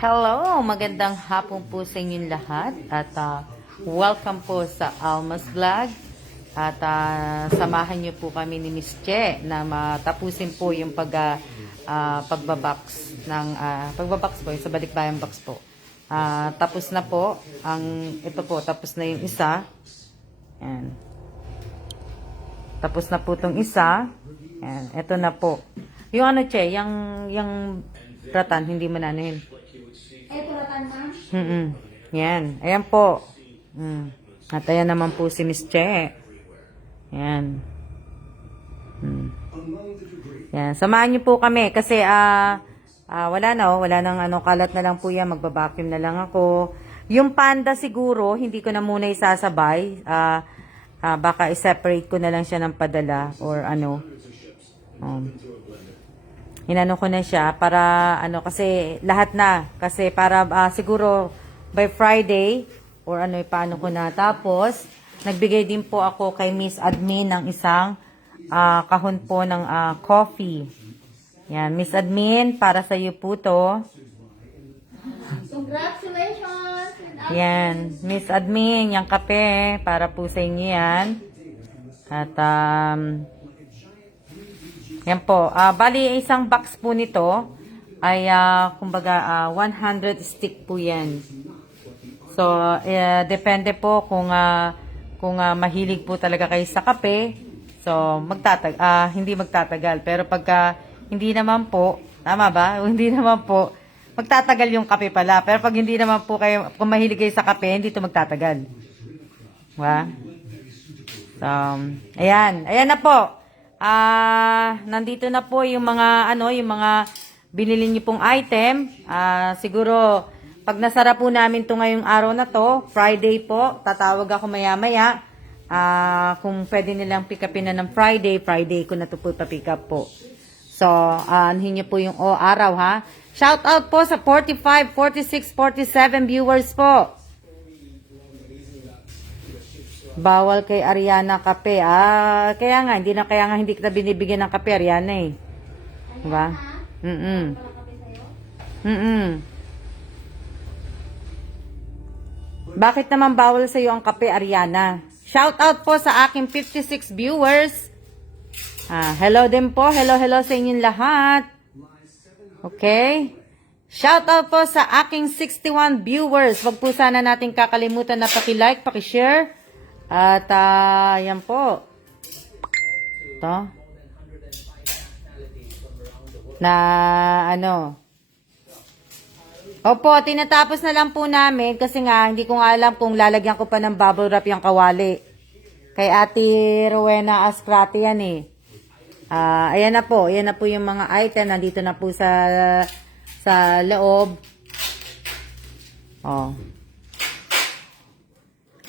Hello, magandang hapon po sa inyong lahat at welcome po sa Alma's Vlog at samahan niyo po kami ni Miss Che na matapusin po yung pagbabox ng pagbabox po, yung sa balikbayan box po. Tapos na po ito po, tapos na yung isa. Yan. Tapos na po itong isa. Yan, ito na po. Yung ano, Che, yung ratan, hindi mo nanuhin. Ito ratan, ma'am? Yan. Ayan po. At ayan naman po si Miss Che. Yan. Yan. Samahan niyo po kami kasi wala nang kalat na lang po yan. Magbabacuum na lang ako. Yung panda siguro, hindi ko na muna isasabay. Baka i-separate ko na lang siya ng padala or ano. Inano ko na siya para kasi lahat na kasi para siguro by Friday or paano ko na. Tapos nagbigay din po ako kay Miss Admin ng isang kahon po ng coffee. Yan, Miss Admin, para sa iyo po to. Congratulations! Yan, Miss Admin, yung kape para po sa inyo yan. At yan po. Bali, isang box po nito ay, kumbaga, 100 stick po yan. So, depende po kung mahilig po talaga kayo sa kape. So, hindi magtatagal. Pero pagka hindi naman po, tama ba? Hindi naman po, magtatagal yung kape pala. Pero pag hindi naman po kayo, kung mahilig kayo sa kape, hindi ito magtatagal. Diba? So, ayan. Ayan na po. Nandito na po yung mga binili niyo pong item. Siguro pag nasara po namin to ngayong araw na to, Friday po, tatawag ako maya-maya. Kung pwede nilang pick upin na ng Friday ko na to po pa-pick up po. So, anhin niyo po yung araw ha. Shout out po sa 45, 46, 47 viewers po. Bawal kay Ariana kape. Kaya nga hindi kita binibigyan ng kape, Ariana eh. Diba? Bakit naman bawal sa iyo ang kape, Ariana? Shout out po sa aking 56 viewers. Hello din po. Hello sa inyong lahat. Okay? Shout out po sa aking 61 viewers. Wag po sana natin kakalimutan na paki-like, paki-share. At yan po. Ito. Opo, tinatapos na lang po namin kasi nga hindi ko nga alam kung lalagyan ko pa ng bubble wrap yung kawali. Kay Ate Rowena Ascrate yan eh. Ayan na po yung mga item. Nandito na po sa loob.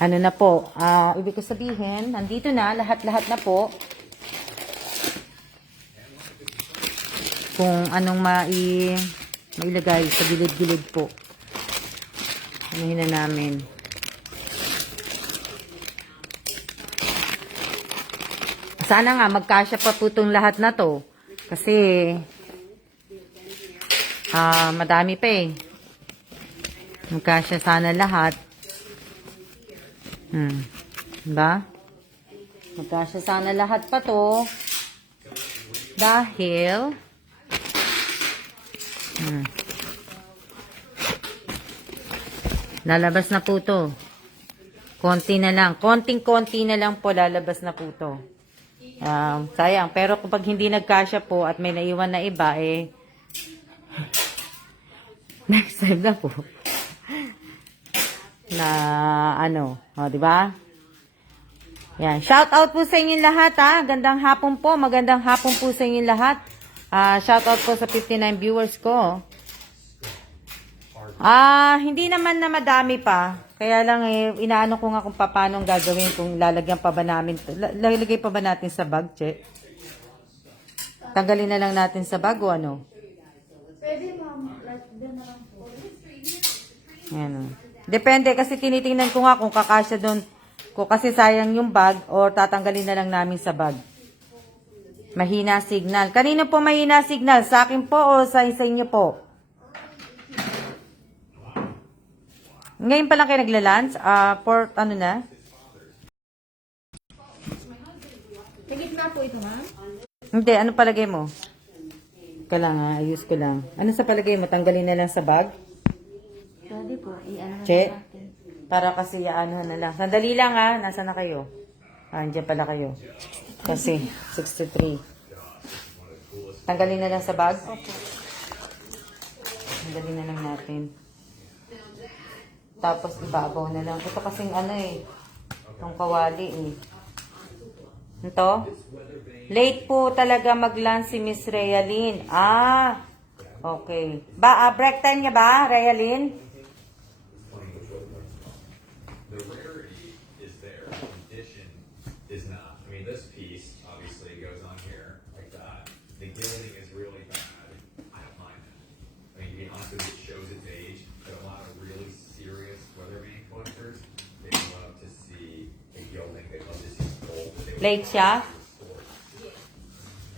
Ano na po, ibig ko sabihin, nandito na, lahat-lahat na po. Kung anong mailagay sa gilid-gilid po. Anuhin na namin. Sana nga, magkasya pa po itong lahat na to. Kasi, madami pa eh. Magkasya sana lahat. Diba? Magkasya sana lahat pa to. Dahil lalabas na po to. Konti na lang. Konting-konti na lang po lalabas na po to. Sayang. Pero kapag hindi nagkasya po at may naiwan na iba, next time na po. Di ba? Yan. Shout out po sa inyong lahat Gandang hapon po. Magandang hapon po sa inyong lahat. Shout out po sa 59 viewers ko. Hindi naman na madami pa. Kaya lang inaano ko nga kung paano gagawin, kung lalagyan pa ba namin. Lalagay pa ba natin sa bag, Che? Tanggalin na lang natin sa bag o ano? Pwede, ma'am. Doon na lang po. Yan. Depende kasi tinitingnan ko nga kung kakasya doon. Kung kasi sayang yung bag or tatanggalin na lang namin sa bag. Mahina signal. Kanino po mahina signal? Sa akin po o sa inyo po? Ngayon pa lang kayo nagla-lunch? For ano na? Sa gitna po ito, ma'am. Hindi, ano palagay mo? Kailangan, ayos ko lang. Ano sa palagay mo? Tanggalin na lang sa bag? Pwede po. I-ano Che? natin. Para kasi ano na lang. Sandali lang ha. Nasaan na kayo? Andiyan pala kayo. Kasi 63. Tanggalin na lang sa bag? Opo. Tanggalin na lang natin. Tapos ibabaw na lang. Ito kasing ano eh. Itong kawali eh. Ito? Late po talaga mag-lunch si Miss Realin. Okay. Break time niya ba, Realin? The rarity is there, the condition is not. I mean, this piece obviously goes on here like that. The gilding is really bad. I don't mind that. I mean, to be honest with you, it shows its age, but a lot of really serious Weatherman collectors, they love to see the gilding, they love to see gold. That they would Late siya? restore.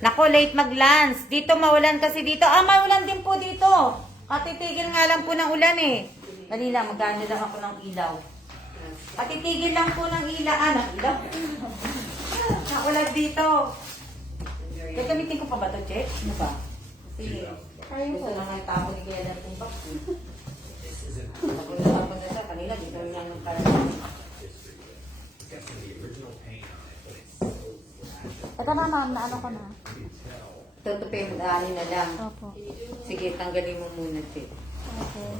Nako, late mag-lunch. Dito mawalan kasi dito. Mawalan din po dito. Katitigil nga lang po ng ulan eh. Dali lang, magano lang ako ng ilaw. Katitigil lang po ng ilaw. Ng ilaw? Naulan dito. Gagamitin ko pa ba ito, Che? Ano ba? Sige. Ayun po. Gusto na nga yung tapo ni Kuya natin box. Napunta na siya. Kanina, dito niya ng parang. It's got some of the original paint on it, but it's so fragile. Ito na, ma'am. Naano ko na. Tutupin mo daanin na lang. Opo. Sige, tanggalin mo muna, Che. Okay.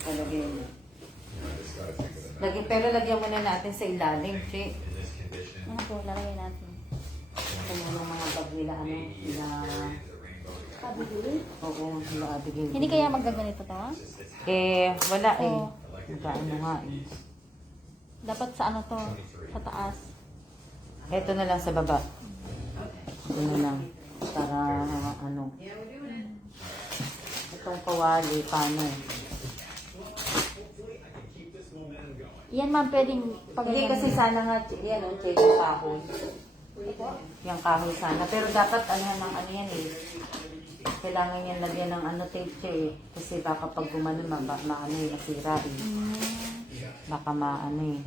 Palagay mo. You know, I just gotta think of the Pero lagyan muna natin sa ilalim, Che. in this condition. Ano po, lalagay natin. Ito mo ng mga bag nila, ano, nila, The rainbow. Kabili? oo, nila Abigail. Hindi kaya magaganito to? Wala eh. Oo. Magkaano nga eh. Dapat sa ano to? Sa taas. Ito na lang sa baba. Ito na lang. Para, ano. Itong kawali, paano? Yan, ma'am, pwedeng Hindi kasi sana nga, yan o, check yung kahoy. Yung kahoy sana. Pero dapat, ano yan eh. Kailangan yan lagyan ng ano tape siya eh. Kasi baka pag gumano, maano eh, nasira eh. Baka maano eh.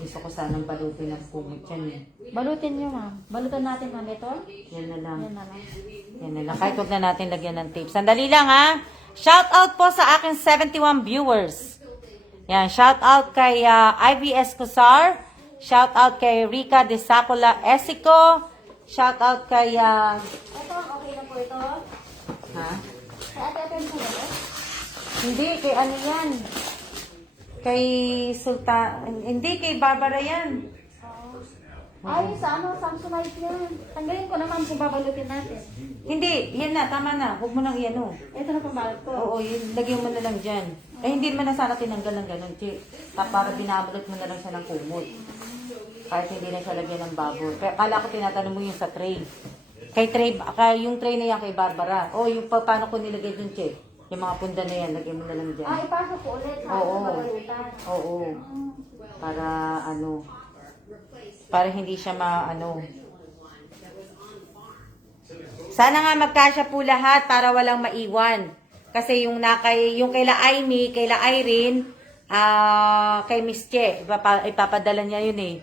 Gusto ko sanang balutin ng kumot yan eh. Balutin nyo, ma'am. Balutin natin, ma'am, ito. Yan na lang. Yan na lang. Yan na lang. Kahit huwag na natin lagyan ng tape. Sandali lang ha. Shout out po sa aking 71 viewers. Yan. Shout out kay Ivy Escosar. Shout out kay Rica de Sacula Esico. Shout out kay... Ito, okay na po ito. ha? Kaya ate po ito. Hindi, kay ano yan? Kay Sultan... Hindi, kay Barbara yan. Ay, sa ano, Samsonite yan. Tanggalin ko naman kung babalutin natin. Hindi, yan na. Tama na. Huwag mo nang iano. Ito na pambalot ko. Oo, yun, lagyan mo na lang dyan. Eh, hindi naman na sana tinanggal ng ganun, Chi. Para binabalot mo na lang siya ng kumot. Kahit hindi na siya lagyan ng baboy. Kaya kala ko tinatanong mo yung sa tray. Yung tray na yan kay Barbara. O, yung paano ko nilagay dun, Che. Yung mga punda na yan, lagyan mo na lang dyan. Ipasok ko ulit sa Oo. babalutan. Oo. Para, para hindi siya Sana nga magkasya po lahat para walang maiwan. Kasi yung kaila Aimee, kaila Irene, kay Miss Che, ipapadala niya yun eh.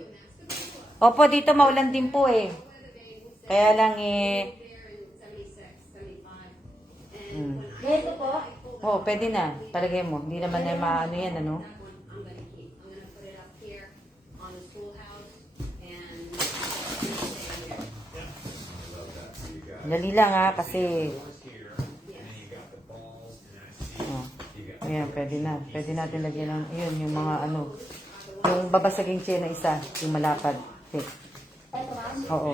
Opo, dito maulan din po eh. Kaya lang Dito po. Oh, pwede na. Palagay mo. Hindi naman na maano yan, ano? Dali lang ha, kasi... Oh. Ayan, pwede na. Pwede natin lagyan ng... Yun, yung mga ano... Yung babasaging chair na isa. Yung malapad. Okay. Ito, ma'am. Oo.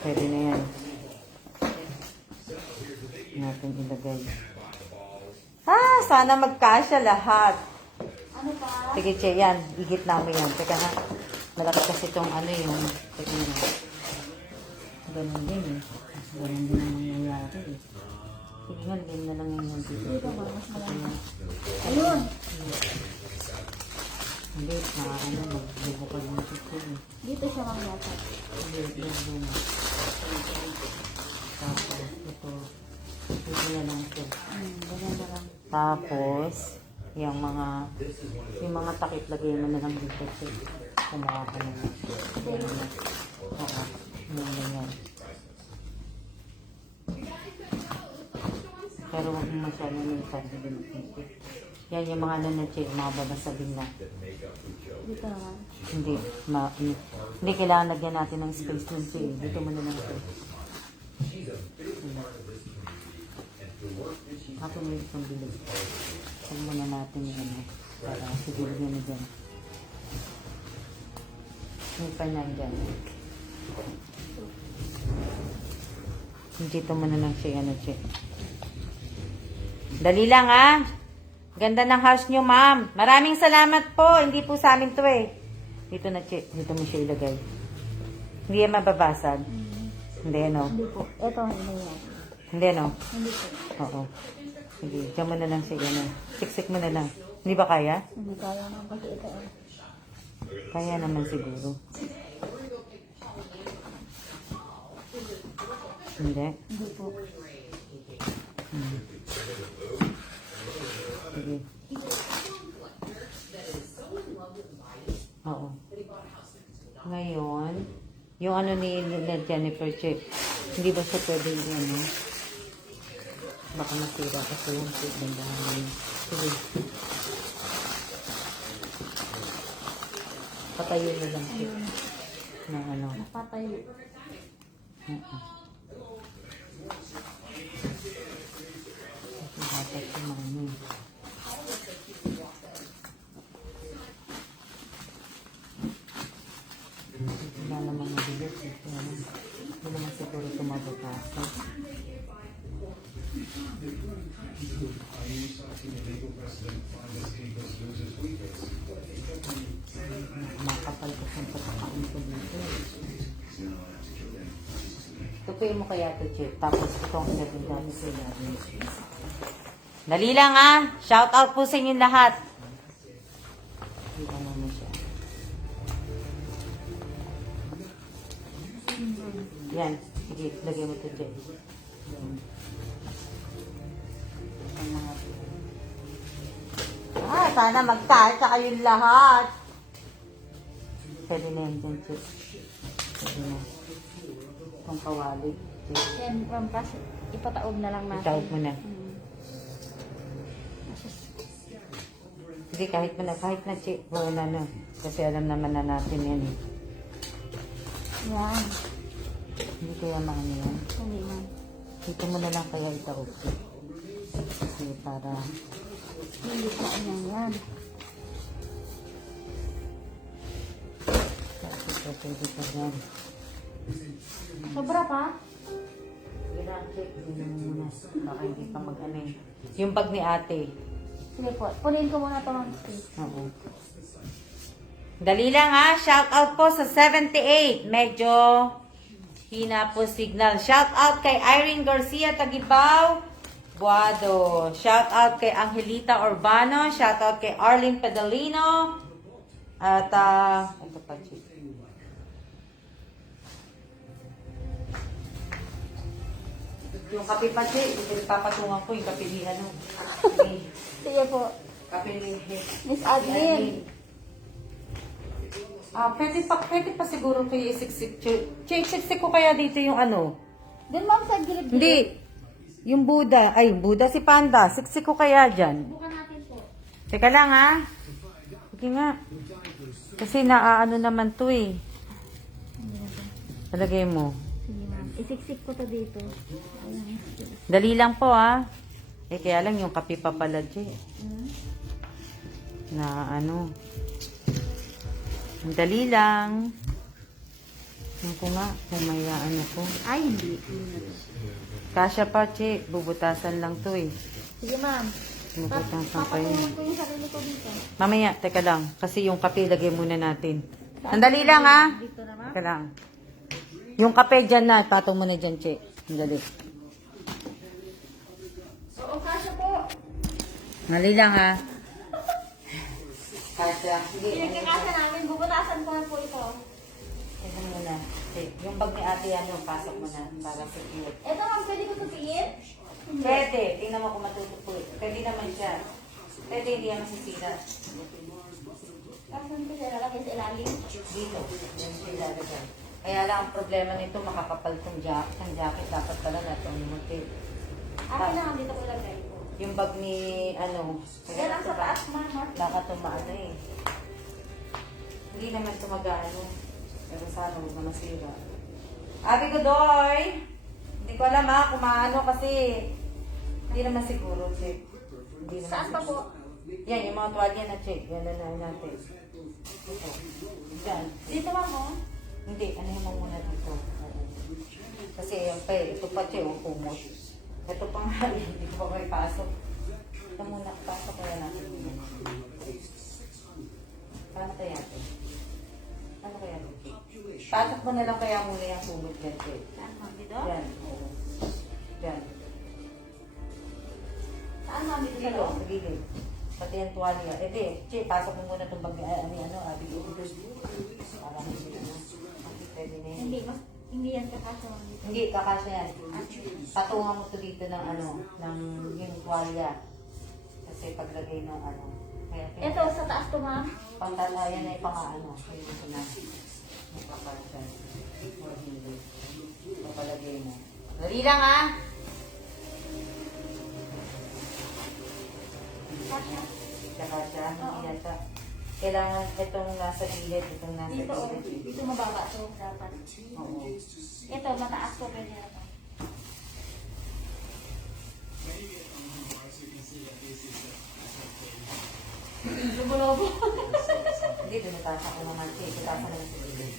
Pwede na yan. Natin ilagay. Sana magkasya lahat. Ano pa? Sige, Che, yan. Igit na mo yan. Teka nga. Malaki kasi itong ano yung... Teka nga. Ganun din eh. Ganun din ang nangyayari eh. Sige nga, lagyan na lang yung dito. Dito, ma'am. Mas malaki. Ayun. Hindi, magbubukal mo dito eh. Dito siya, ma'am, yata. Hindi, yan. Tapos ito. Dito na lang ito. Ganyan na lang. Tapos, yung mga takip, lagay mo na lang dito. Kumuha ka na lang. Oo. Yung ganyan. Pero huwag mo masyado na yung din. Yan yung mga ano na check, mga babasagin na. Dito naman. Hindi kailangan lagyan natin ng space nun siya. Dito mo na lang ito. Ako may isang bilog. Huwag muna natin yung ano. Para siguro nyo na dyan. May pa na dyan. Dito mo na lang siya ano siya. Dali lang ah. Ganda ng house nyo, ma'am. Maraming salamat po. Hindi po sa amin to eh. Dito na, Che. Dito mo siya ilagay. Hindi yan mababasag. Hindi, no? Hindi po. Ito, hindi yan. Hindi, no? Hindi po. Oo. Sige, dyan mo na lang siya. Ganun. Siksik mo na lang. Hindi ba kaya? Hindi kaya naman kasi ito eh. Kaya naman siguro. Hindi. Hindi po. Sige. Oo. Ngayon, yung ano ni Jennifer Che, hindi ba siya pwede yung ano? Baka masira kasi yung bandahan niya. Sige. Patayin na lang siya. Na ano. Napatay. Dapat yung mga ano. Wala naman mabigat. Hindi naman siguro tumabatasan. Makapal ko sa pagkakain ko dito. Tupuin mo kaya ito, Chip. Tapos itong ilagay namin sa ilalim. Dali lang ah! Shout out po sa inyong lahat. Dito naman siya. Yan. Sige, lagay mo ito, Chip. Ah, sana magkasya kayong lahat. Pwede na yan dyan, Chip. Pwede na. Itong kawali. Yan, rampas. Ipataob na lang natin. Itaob mo na. Sige, kahit na, Chip. Wala na. Kasi alam naman na natin yan eh. Yan. Hindi kaya maano yan. Hindi man. Dito mo na lang kaya itaob, Chip. Kasi para... Hindi pa yan yan. Kasi pwede pa yan. Sobra pa? Ginang, Chip. Hindi mo muna. Baka hindi pa mag-ano eh. Yung bag ni ate. Sige po. Punin ko muna ito ng space. Oo. Dali lang ha. Shout out po sa 78. Medyo hina po signal. Shout out kay Irene Garcia Tagibaw Buado. Shout out kay Angelita Urbano. Shout out kay Arlene Pedalino. At ito pa, Chief. Yung kape pa, Chief. Papatungan ko yung kape ni ano. Sige po. Kape ni Miss Admin. Pwede pa siguro kayo isiksik. Isiksik ko kaya dito yung ano. Doon ma'am sa gilid. Hindi. Yung Buddha. Ay, Buddha si Panda. Siksik ko kaya dyan. Bukan natin po. Teka lang ha. Sige nga. Kasi naaano naman to eh. Talagay mo. Sige ma'am. Isiksik ko to dito. Ayan. Dali lang po ha. Eh kaya lang yung kape pa pala dyan. Na ano. Dali lang. Yung ko nga. Kung may ano ko. Ay, hindi. Kasya pa, Che. Bubutasan lang to eh. Sige ma'am. Bubutasan pa yun. Papatulong ko yung sarili ko dito. Mamaya, teka lang. Kasi yung kape, lagay muna natin. Sandali lang, ha? Dito na ma'am. Teka lang. Yung kape dyan na. Patong mo na dyan, Che. Sandali. Oo, kasya po. Sandali lang, ha? Kasya. Sige. Pinagkakasa namin, bubutasan ko na po ito. Teka muna. Che, yung bag ni ate yan, yung pasok mo na. Para secure. Ito ma'am, pwede ko tupiin? Pwede. Tingnan mo kung matutupo. Pwede naman siya. Pwede hindi yan masisira. Kaso hindi siya lalagay sa ilalim. Dito. Yan siya ilalagay. Kaya lang ang problema nito makakapal tong jacket. Dapat pala na itong motif. Akin na dito ko ilagay ko. Yung bag ni ano. Yan lang sa taas, mama. Baka tumaano eh. Hindi naman tumagaano. Pero sana huwag na masira. Ate Godoy! Hindi ko alam ha kung maano kasi hindi naman siguro check. Hindi naman Saan pa po? Yan, yung mga tuwalya na check. Yan na natin. Ito. Yan. Dito, mama. Hindi, ano yung muna dito. Oo. Kasi yan pa eh. Ito pa check, yung kumot. Ito pa nga, hindi ko pa may pasok. Ito muna, pasok kaya natin. Paano kaya ito? Paano kaya ito? Pasok mo na lang kaya muna yung kumot dyan, check. Saan, ma'am? Dito? Yan. Oo. Yan. Saan, ma'am? Dito sa Dito, loob? sa gilid. Pati yung tuwalya. Eh di, che, pasok mo muna itong bag, abi ulos. Para hindi na. Pwede na yun. Hindi yan kakasya, ma'am. Dito. Hindi, kakasya yan. Patungan mo to dito ng ng yung tuwalya. Kasi paglagay ng Kaya, Ito, sa taas to, ma'am. pantalayan na yung pang-ano. Yung ito na. Yung kakasya. O hindi. Papalagay mo. Dali lang ha! Kasya. Kakasya, hindi Oo. yata. Kailangan itong nasa gilid, itong nasa Dito, oh. gilid. Dito mababa to, dapat. Oo. Ito, mataas to, pwede na to. Lubo-lobo. Hindi, dumitaas ako naman. Dumitaas na lang sa gilid.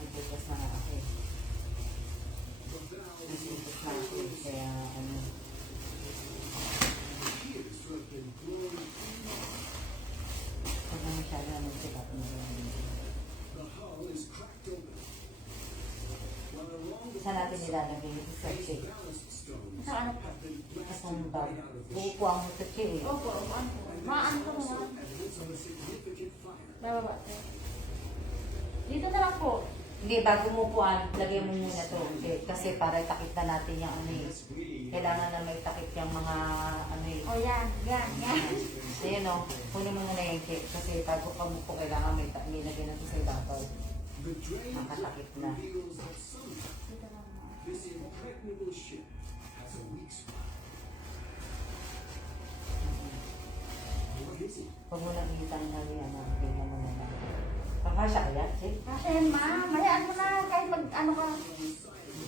Nagbukas na nga ako eh. Nagbukas na ako eh. Kaya Huwag na masyado na magsikat mo Saan natin nilalagay ito sa check? Sa ano po? Kasang bag. Buupuan mo sa check eh. Opo, ano po? Maan to, ma'am. Bababa to. Dito na lang po. Hindi, bago mo puan, lagay mo muna to. Okay? Kasi para itakip na natin yung Kailangan na may takip yung mga O, yan. Ayun o, kunin mo muna yung check. Kasi bago pa mo po, kailangan may nilagay natin sa ibabaw. Makatakip na. Dito lang, ma'am. Huwag mo nang ihitan na yan. Tingnan mo na lang. Kakasya kaya, check? Kasi, ma'am, hayaan mo na. Kahit ano ka,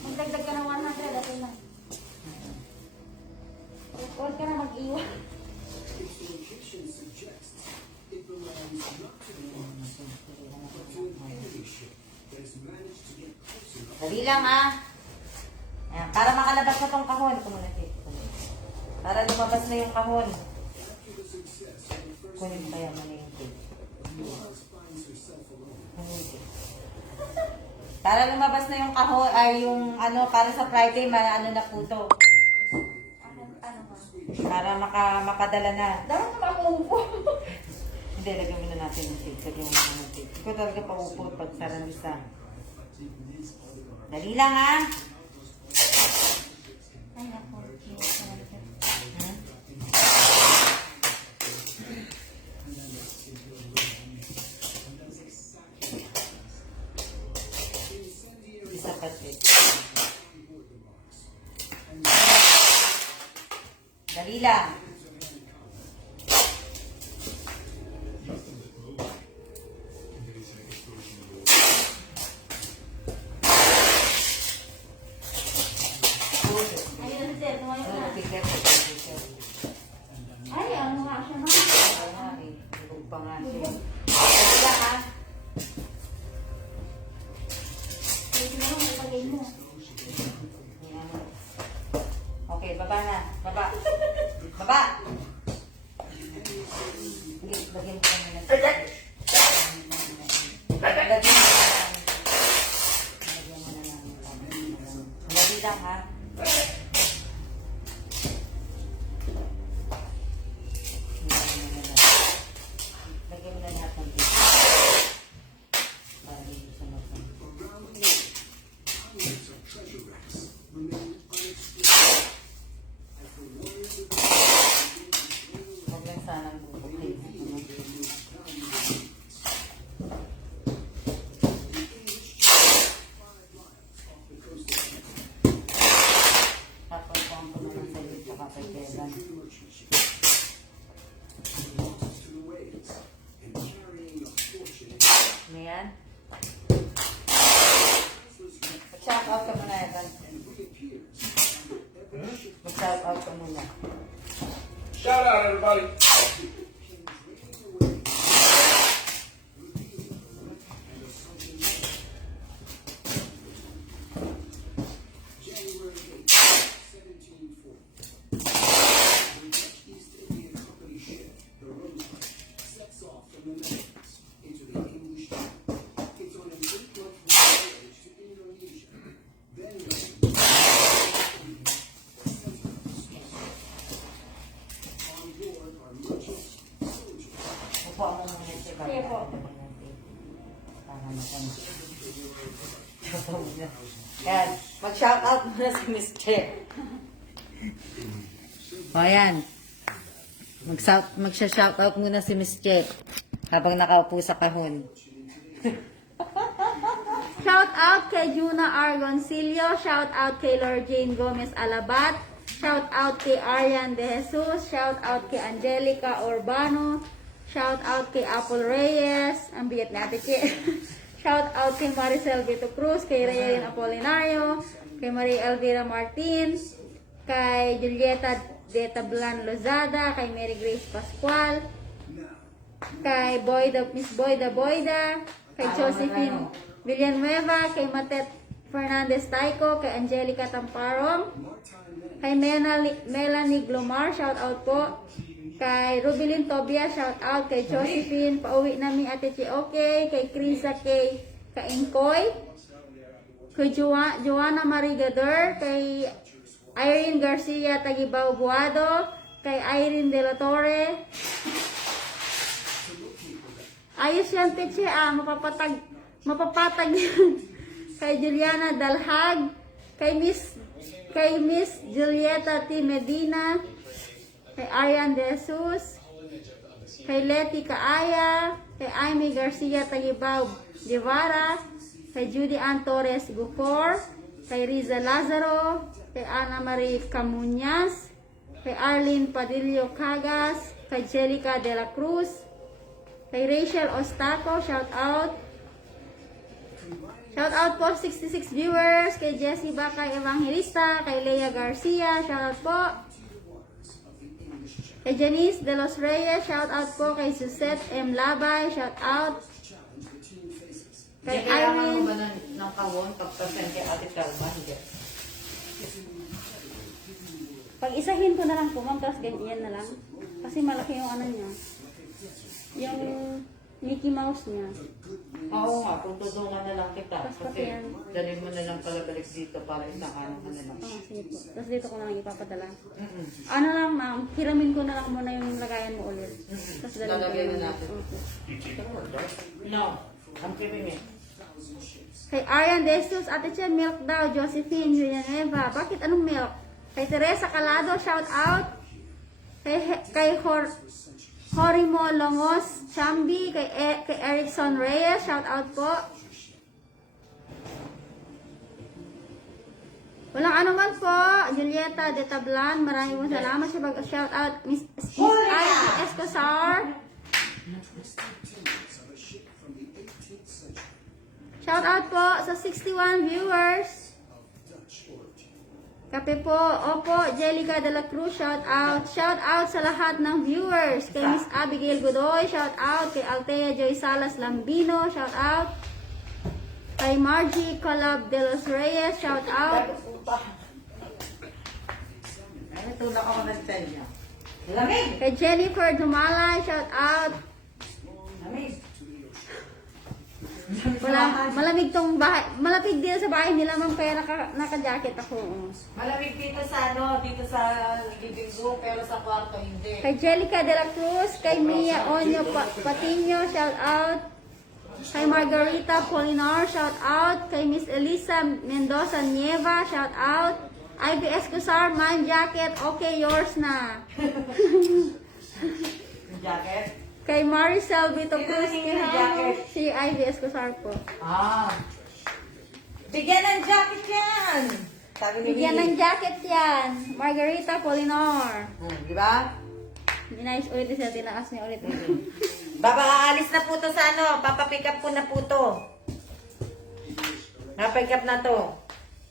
magdagdag ka ng 100, ito na. Huwag ka na mag-iwan. Dali lang ha. Ayan, para makalabas na tong kahon. Ito muna, check. Para lumabas na yung kahon. Kunin mo kaya mo na yung check. Para lumabas na yung kahon, ay yung para sa Friday, na po to. Ano, ma'am? Para makadala na. Dapat naman ako umupo. Hindi, lagyan mo na natin yung tape. Lagyan mo na ng tape. Ikaw talaga paupo pag sarandisa. Dali lang ha. Ay, ako. Hmm? Isa pa tape. Dali lang. Ayun, sir. Tumayo na. Be careful, be careful. Ay, ano nga siya, ma'am? Kaya nga eh. Lubog pa nga siya. Dali lang ha. Pwede mo lang ipagay mo. Ayan. Okay, baba na. Baba. Baba! Hindi, lagyan ko na lang. Lagyan mo na lang. Lagyan mo na lang. Dali lang ha. Lagyan mo na lahat ng dito. Para hindi siya magpapalagay. ko na lang sa iyo sa kay Kevin. Ano yan? Mag-shout out ka muna, Evan. Mag-shout out ka muna. Shout out, everybody. Upo mo muna siya. Sige po. Tama na ka na. Yan. Mag-shout out muna si Miss Che. O yan. Mag-shout out muna si Miss Che habang nakaupo sa kahon. Shout out kay Juna Argoncillo. Shout out kay Lord Jane Gomez Alabat. Shout out kay Arian De Jesus. Shout out kay Angelica Urbano. Shout out kay Apple Reyes. Ang bigat natin kay. Shout out kay Maricel Vito Cruz. Kay Rayen Apolinario. Kay Maria Elvira Martin. Kay Julieta De Tablan Lozada. Kay Mary Grace Pascual. Kay Miss Boyda. Kay Josephine Villanueva. Kay Matet Fernandez Taiko. Kay Angelica Tamparong. Kay Melanie Glomar, shout out po. Kay Rubilin Tobia, shout out. Kay Josephine, pauwi namin Ate Chioke. Kay Krisa, kay Kainkoy. Kay Joanna Marie Gader. Kay Irene Garcia Tagibao Buado. Kay Irene De La Torre. Ayos yan, Teche. Mapapatag yan. Kay Juliana Dalhag. Kay Miss Julieta T. Medina, kay Arian De Jesus, kay Leti Kaaya, kay Amy Garcia Tagibao Guevara, kay Judy Ann Torres Gucor, kay Riza Lazaro, kay Ana Marie Camuñas, kay Arlene Padillo Cagas, kay Jelica De La Cruz, kay Rachel Ostaco, shout out. Shout out po 66 viewers, kay Jessie Bacay Evangelista, kay Leia Garcia, shout out po. Kay Janice De Los Reyes, shout out po. Kay Suzette M. Labay, shout out. Kay Hindi kailangan mo Irene. ba ng kawon kapag kay Ate Calma? Hindi. Pag isahin ko na lang po, ma'am, tapos ganyan na lang. Kasi malaki yung ano niya. Yung Mickey Mouse niya. Oo nga, kung tudungan na lang kita. Tapos pati Kasi yan. dalhin mo na lang pala balik dito para isang araw ka na lang. Sige po. Tapos dito ko na lang ipapadala. Mm-mm. Ano lang, ma'am, hiramin ko na lang muna yung lagayan mo ulit. Tapos dalhin ko Lalagyan na na natin. Okay. No, ang kimimi. Kay Arian De Jesus, Ate Chen, milk daw. Josephine Villanueva. Bakit anong milk? Kay Teresa Calado, shout out. Kay Horimo Longos Chambi, kay Erickson Reyes, shout out po. Walang ano man po, Julieta De Tablan, maraming po salamat sa pag-shout out. Miss Ivy Escosar. Shout out po sa 61 viewers. Kape po, opo, Jelica De La Cruz, shout out. Shout out sa lahat ng viewers. Kay Miss Abigail Godoy, shout out. Kay Altea Joy Salas Lambino, shout out. Kay Margie Calab De Los Reyes, shout out. Ay, natulak ako ng tel niya. Lamig! Kay Jennifer Dumalay, shout out. Lamig! Malamig tong bahay. Malapit din sa bahay nila, ma'am, kaya naka-jacket ako. Malamig dito sa dito sa living room, pero sa kwarto hindi. Kay Jelica De La Cruz, kay Mia Onyo Patiño, shout out. Kay Margarita Polinar, shout out. Kay Miss Elisa Mendoza Nieva, shout out. Ivy Escosar, man jacket, okay, yours na. Yung jacket? Kay Maricel Vito Cruz, Sino yung jacket? si Ivy Escosar po. Ah. Bigyan ng jacket yan! Sabi ni Bigyan ng Willie. jacket yan. Margarita Polinor. Di ba? Binayos ulit siya, tinaas niya ulit. Baba, aalis na po to sa ano. Papapick up ko na po to. Napick up na to.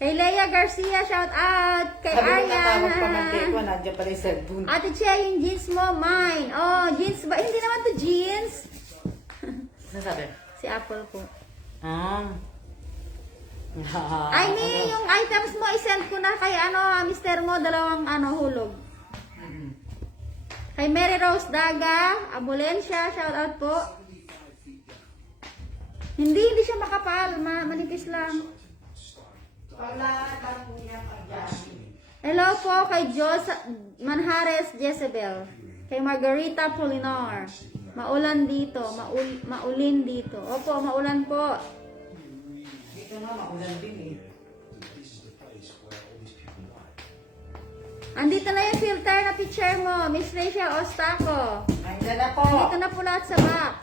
Kay Leia Garcia, shout out. Kay Sabi ko Aryan. natawag pa man ko. Nandiyan pala yung cellphone. Ate Chia, yung jeans mo, mine. Oh, jeans ba? Hindi naman to jeans. Ano sabi? Si Apple po. Ah. Ay, ni, yung items mo, isend ko na kay mister mo, dalawang hulog. Kay Mary Rose Daga, Abulencia, shout out po. Hindi siya makapal, manipis lang. Hello po kay Manhares Jezebel. Kay Margarita Polinar. Maulan dito, maulin dito. Opo, maulan po. Dito nga, maulan din eh. Andito na yung filter na picture mo, Miss Rachel Ostaco. Nandiyan na po. Andito na po lahat sa box.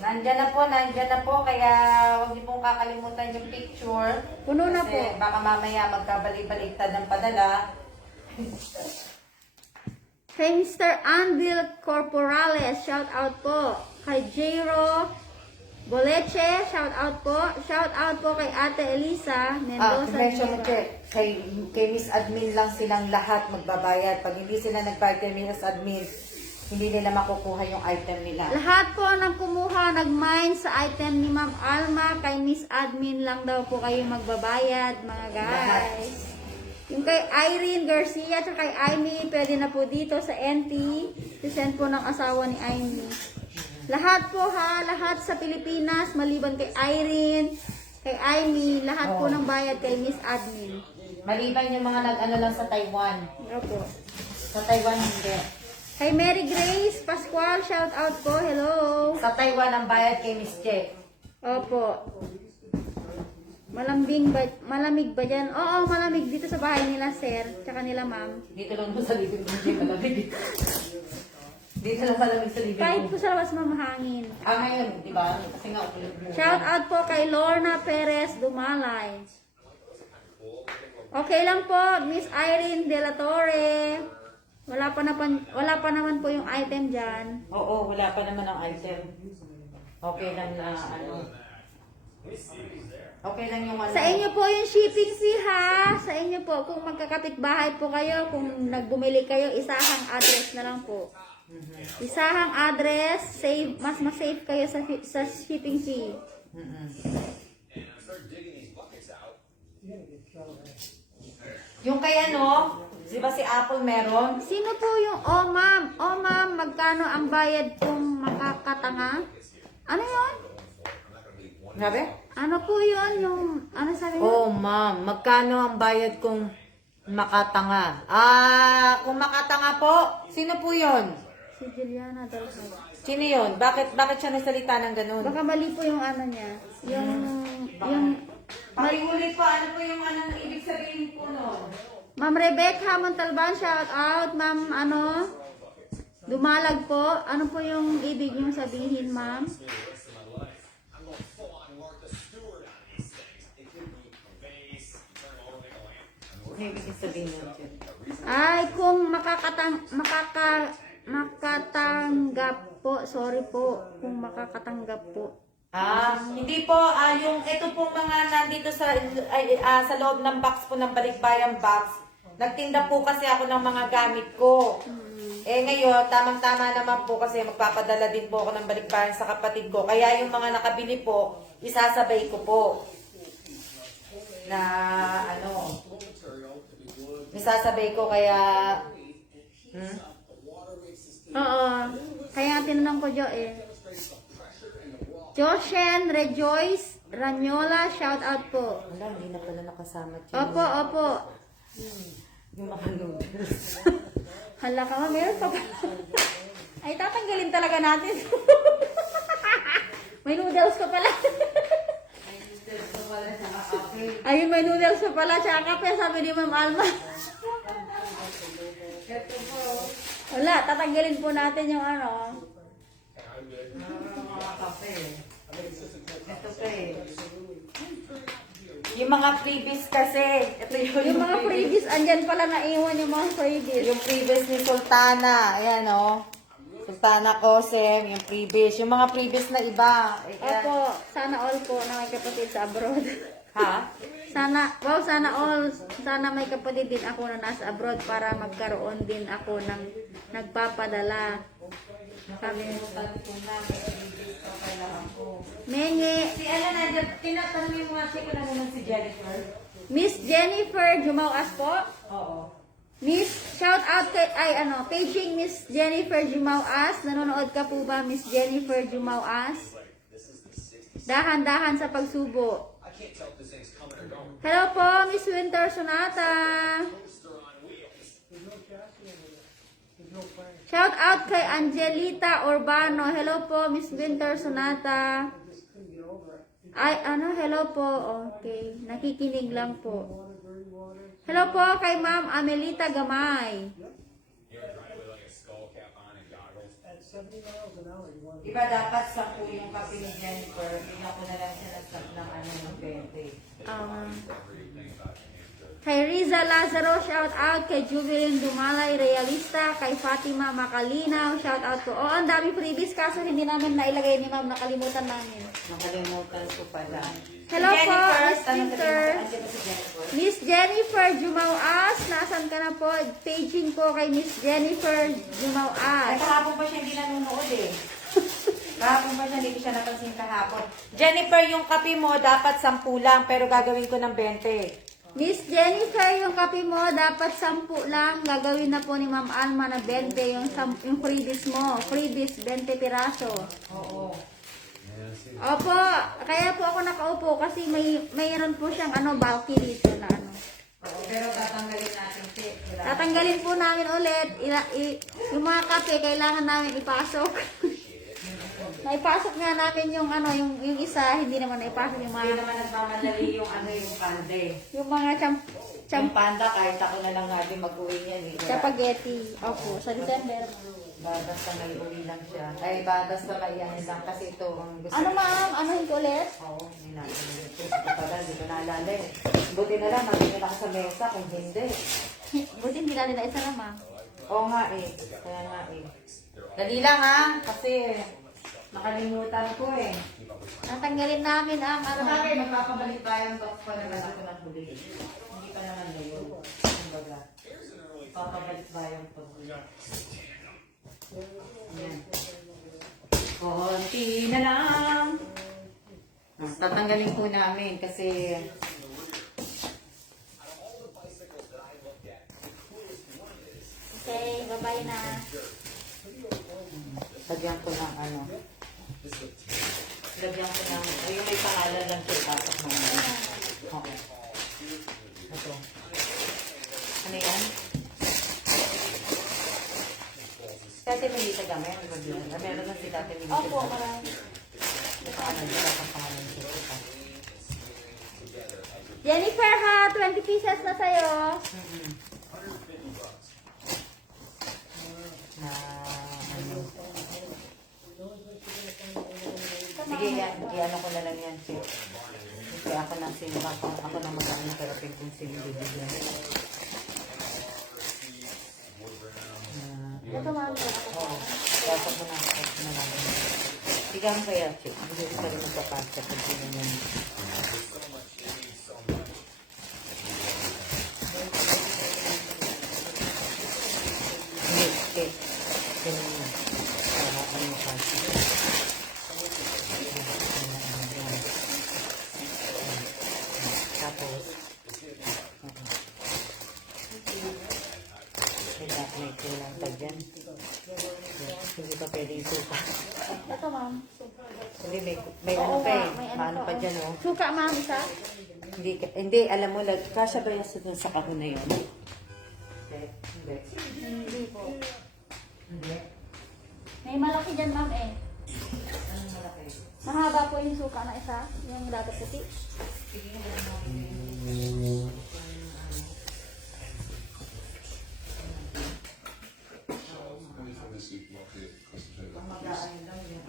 Nandiyan na po. Kaya huwag niyo pong kakalimutan yung picture. Puno na po. Kasi baka mamaya magkabalik-baliktad ng padala. Kay Mr. Anvil Corporales, shout out po. Kay Jairo Boleche, shout out po. Shout out po kay Ate Elisa Mendoza. Mention mo, Nira. kay Miss Admin lang silang lahat magbabayad. Pag hindi sila nag-bayad kay Miss Admin, hindi nila makukuha yung item nila. Lahat po ng kumuha, nag-mine sa item ni Ma'am Alma, kay Miss Admin lang daw po kayo magbabayad, mga guys. Yung kay Irene Garcia at kay Aimee, pwede na po dito sa NT. Sisend po ng asawa ni Aimee. Lahat po ha, lahat sa Pilipinas, maliban kay Irene, kay Aimee, lahat po ng bayad kay Miss Admin. Maliban yung mga nag-ano lang sa Taiwan. Opo. Sa Taiwan hindi. Kay Mary Grace Pascual, shout out po, hello. Sa Taiwan ang bayad kay Miss Che. Opo. Malamig ba dyan? Oo, malamig dito sa bahay nila, sir. Tsaka nila, ma'am. Dito lang mo sa living room, hindi malamig. Dito lang malamig sa living Kahit room. po sa labas, ma'am, mahangin. Ngayon, di ba? Kasi nga, ulit mo. Shout out po kay Lorna Perez Dumalay. Okay lang po, Miss Irene De La Torre. Wala pa naman po yung item dyan. Oo, wala pa naman ang item. Okay lang na okay lang yung ano. Sa inyo po yung shipping fee ha. Sa inyo po, kung magkakapit bahay po kayo, kung nagbumili kayo, isahang address na lang po. Isahang address, save, mas safe kayo sa shipping fee. Yung kay ano, di ba si Apple meron? Sino po yung, oh ma'am, magkano ang bayad kung makakatanga? Ano yun? Sabi? Ano po yun? Yung, ano sabi mo? Oh, ma'am, magkano ang bayad kung makatanga? Kung makatanga po, sino po yon? Si Juliana Dalcado. Sino yon? Bakit siya nasalita ng ganun? Baka mali po yung ano niya. Yung, Pakiulit po, ano po yung anong ibig sabihin po nun? Ma'am Rebecca Montalban, shout out. Ma'am, Dumalag po. Ano po yung ibig niyong sabihin, ma'am? Ano ibig sabihin nun dyan? Ay, kung makatanggap po. Sorry po. Kung makakatanggap po. Hindi po, yung ito pong mga nandito sa loob ng box po ng Balikbayan box, nagtinda po kasi ako ng mga gamit ko. Ngayon, tamang-tama naman po kasi magpapadala din po ako ng Balikbayan sa kapatid ko. Kaya yung mga nakabili po, isasabay ko po. Na isasabay ko kaya... Oo. Kaya tinanong ko, Jo Joshen Rejoice Ranyola, shout out po. Wala, hindi na pala nakasama. Opo. Yung mga noodles. Hala ka, meron pa ba? Ay, tatanggalin talaga natin. May noodles ka pala. Ayun, may noodles ka pala. Tsaka kape, sabi ni Ma'am Alma. Wala, tatanggalin po natin yung Mga kape. Ito pa eh. Yung mga freebies kasi. Ito Yung mga freebies, andyan pala naiwan yung mga freebies. Yung freebies ni Sultana. Ayan o. Sultana Kosem, yung freebies. Yung mga freebies na iba. Ayan. Opo, sana all po na may kapatid sa abroad. Ha? Sana all. Sana may kapatid din ako na nasa abroad para magkaroon din ako ng nagpapadala. Sabi mo, Menye, Si Ella na, tinatanong yung mga check ko na muna si Jennifer. Miss Jennifer Jumawas po. Oo. Miss, shout out kay, paging Miss Jennifer Jumawas. Nanonood ka po ba, Miss Jennifer Jumawas? Dahan-dahan sa pagsubo. Hello po, Miss Winter Sonata. Shout out kay Angelita Urbano. Hello po, Miss Winter Sonata. Hello po. Okay, nakikinig lang po. Hello po kay Ma'am Amelita Gamay. Iba dapat 10 yung kape ni Jennifer. Bigyan ko na lang siya ng 20. Kay Riza Lazaro, shout out. Kay Jubilin Dumalay, Realista. Kay Fatima Makalinaw, shout out po. Ang dami freebies kaso hindi namin nailagay ni Ma'am. Nakalimutan namin. Nakalimutan ko pala. Hello po, Miss Winter. Andiyan ba si Jennifer? Miss Jennifer Jumawas, nasan ka na po? Paging ko kay Miss Jennifer Ay, Jumawas. kahapon pa siya hindi nanonood eh. Kahapon pa siya, hindi ko siya napansin kahapon. Jennifer, yung kape mo dapat 10 lang, pero gagawin ko ng 20. Miss Jennifer, yung kape mo, dapat 10 lang. Gagawin na po ni Ma'am Alma na 20 yung freebies mo. Freebies, 20 piraso. Oo. Opo, kaya po ako nakaupo kasi mayroon po siyang bulky dito na Oo, pero tatanggalin natin si. Tatanggalin po namin ulit. Yung mga kape, kailangan namin ipasok. Naipasok nga namin yung yung isa, hindi naman naipasok yung Hindi mga naman nagmamadali yung yung pande. yung mga Yung panda, kahit ako na lang nga din mag-uwi niyan eh. spaghetti. Opo, sa December. Basta may uwi lang siya. Ay, basta may yan lang kasi ito ang gusto. Ano ma'am? Anuhin ko ulit? Oo, hindi natin ito. Hindi ko naalala eh. Buti na lang, nandito ako sa mesa kung hindi. Buti hindi natin na isa na ma'am. Oo nga eh. Kaya nga eh. Dali lang ha, kasi nakalimutan ko eh. Natanggalin namin ang Bakit magpapabalik tayo ang box pa naman ako ng huli? Hindi pa naman ngayon. Kumbaga, papabalik tayo ang paghuli. Ayan. Konti na lang. Tatanggalin po namin kasi Okay, bye-bye na. lagyan ko ng lagyan ko ng, ayun may pangalan lang siya tapos ng okay. Ito. Ano yan? Dati Melita gamay, meron na si Dati Melita. Opo, marami. Pangalan nila ang pangalan siya. Jennifer ha, 20 pieces na sa'yo. Na sige, ano ko na lang yan, Chip. Kasi ako na ako na mag-ano pero kung sino bibigyan. Ito ma'am. Oo. Dapat mo na ako na lang. Bigyan mo kaya, Chip. Hindi ko pa rin magpapasa pag sino yan. Hindi, Chip. Ganun mo. Ano mo kasi. Tapos, may kulang pa dyan. Hindi pa pwede yung suka. Ito ma'am. Hindi, may ano pa eh. May Paano pa dyan oh. Suka ma'am, isa? Hindi, alam mo, kasya ba yung dun sa kahon na yun? Hindi. Hindi po. Hindi. May malaki dyan ma'am eh. Anong malaki? Mahaba po yung suka na isa. Yung dagat puti. Sige nga lang natin. Ang mag-aano lang yung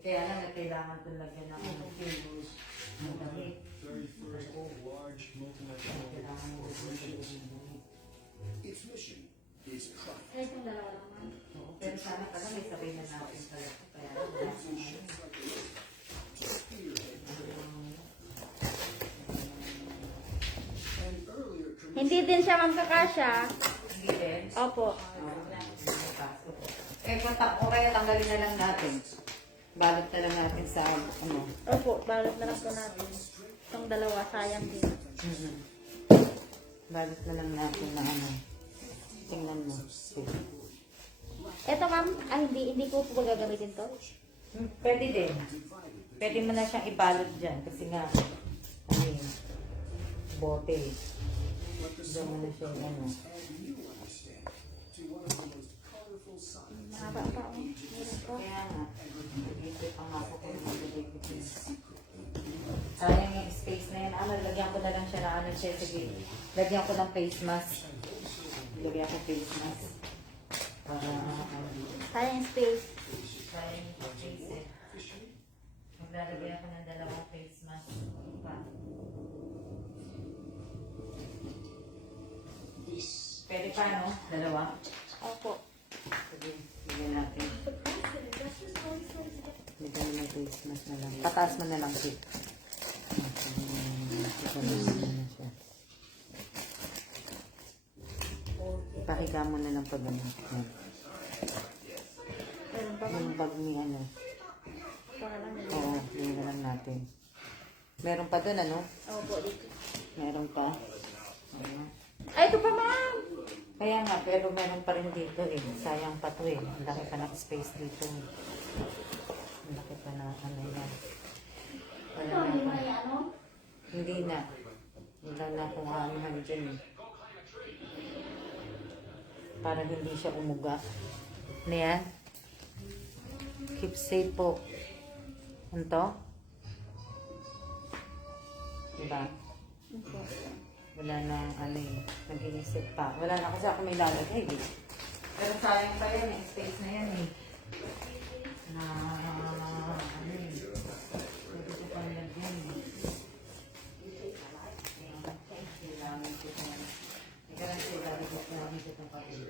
kaya lang, Ay, itong dalawa lang, ma'am. Pero sana pala may sabay na natin pala. Kaya wala. Hindi din siya magkakasya. Hindi din. Opo. O kaya tanggalin na lang natin. Balot na lang natin sa ano. Opo, balot na lang po natin. Itong dalawa, sayang din. Balot na lang natin na ano. Tingnan mo. Sige. Ito, ma'am. Ay, hindi ko po gagamitin to. Pwede din. Pwede mo na siyang ibalot dyan. Kasi nga, ano yun, bote. Diyan mo na siya ano. Mahaba pa, oh. Meron po. Kaya nga, nag-isip ang ako kung mag-deliver. Sayang yung space na yan. Ano, lagyan ko na lang siya na ano siya. Sige, lagyan ko ng face mask. Lagyan ko face mask. Para, Sayang space. sayang yung face eh. Maglalagay ako ng dalawang face mask. Pa. Pwede pa, no? Dalawa? Opo. Sige, bigyan natin. Bigyan mo ng face mask na lang. Pataas mo na lang, Kit. Ipahiga mo na lang pag ano. Yan. Meron pa, ma'am. Yung bag ni ano. Ito na lang. Oo, yun na lang natin. Meron pa dun, ano? Opo, dito. Meron pa. Ano? Ay, ito pa, ma'am. Kaya nga, pero meron pa rin dito eh. Sayang pa to eh. Ang laki pa ng space dito. Ang laki pa na ano yan. Wala na Hindi mo akong- na ano? Hindi na. Wala na akong aanuhan dyan eh. Para hindi siya umuga. Ano yan? Keep safe po. Ano to? Diba? Opo. Wala na ano eh. Nag-iisip pa. Wala na kasi ako may lalagay eh. Pero sayang pa yan eh. Space na yan eh. Na ano eh. Pwede ko pang lagyan eh. Kailangan ko ito. Ika lang siya lalagyan ko itong papel.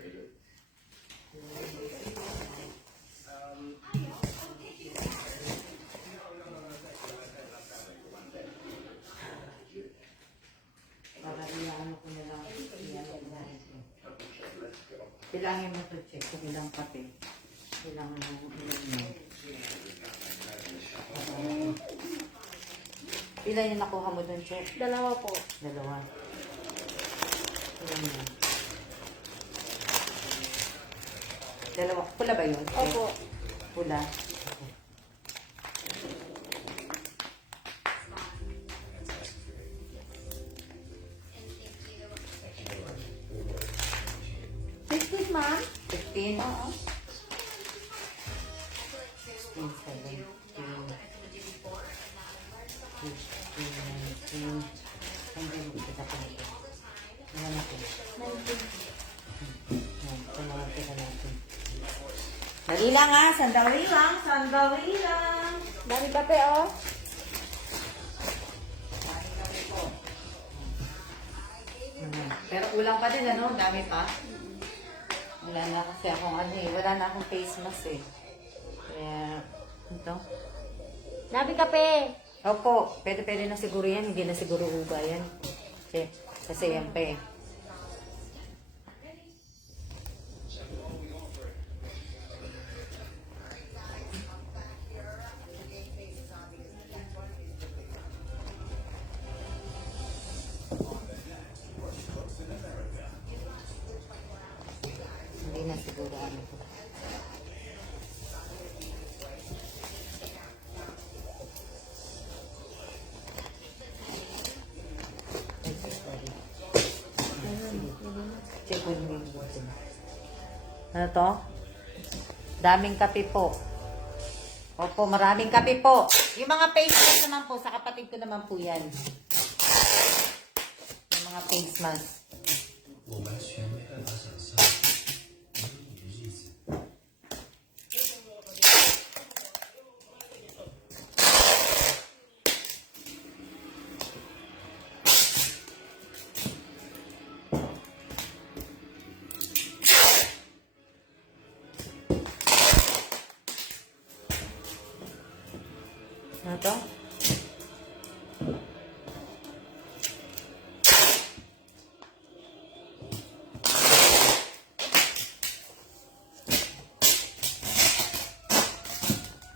Para iyaano ko na lang. Iyaano ko na ito. Bilangin mo ito, check. Kung ilang kape. Kailangan mo ilan mo. Ilan yung nakuha mo doon, check? Dalawa po. Dalawa. Ilan mo? Dalawa. Pula ba yun? check? Opo. Pula. Biscuit, ma'am. 15. Oo. 16, 17, 18, 19. Ang gano'n kita pa ito. Ayan ako. 19. Ayan, tumawa kita natin. Dali lang ha, sandali lang, sandali lang. Dami kape, oh. Pero kulang pa din ano, dami pa. Wala na kasi akong ano eh, wala na akong face mask eh. Kaya, ito. Dami kape. Opo, pwede na siguro yan, hindi na siguro uba yan. Kasi yan pa eh. Hindi na siguro ano po. Ay, sorry. Check mo yung button. Ano to? Daming kape po. Opo, maraming kape po. Yung mga face mask naman po, sa kapatid ko naman po yan. Yung mga face mask. 我完全没办法想象没有你的日子。 Ito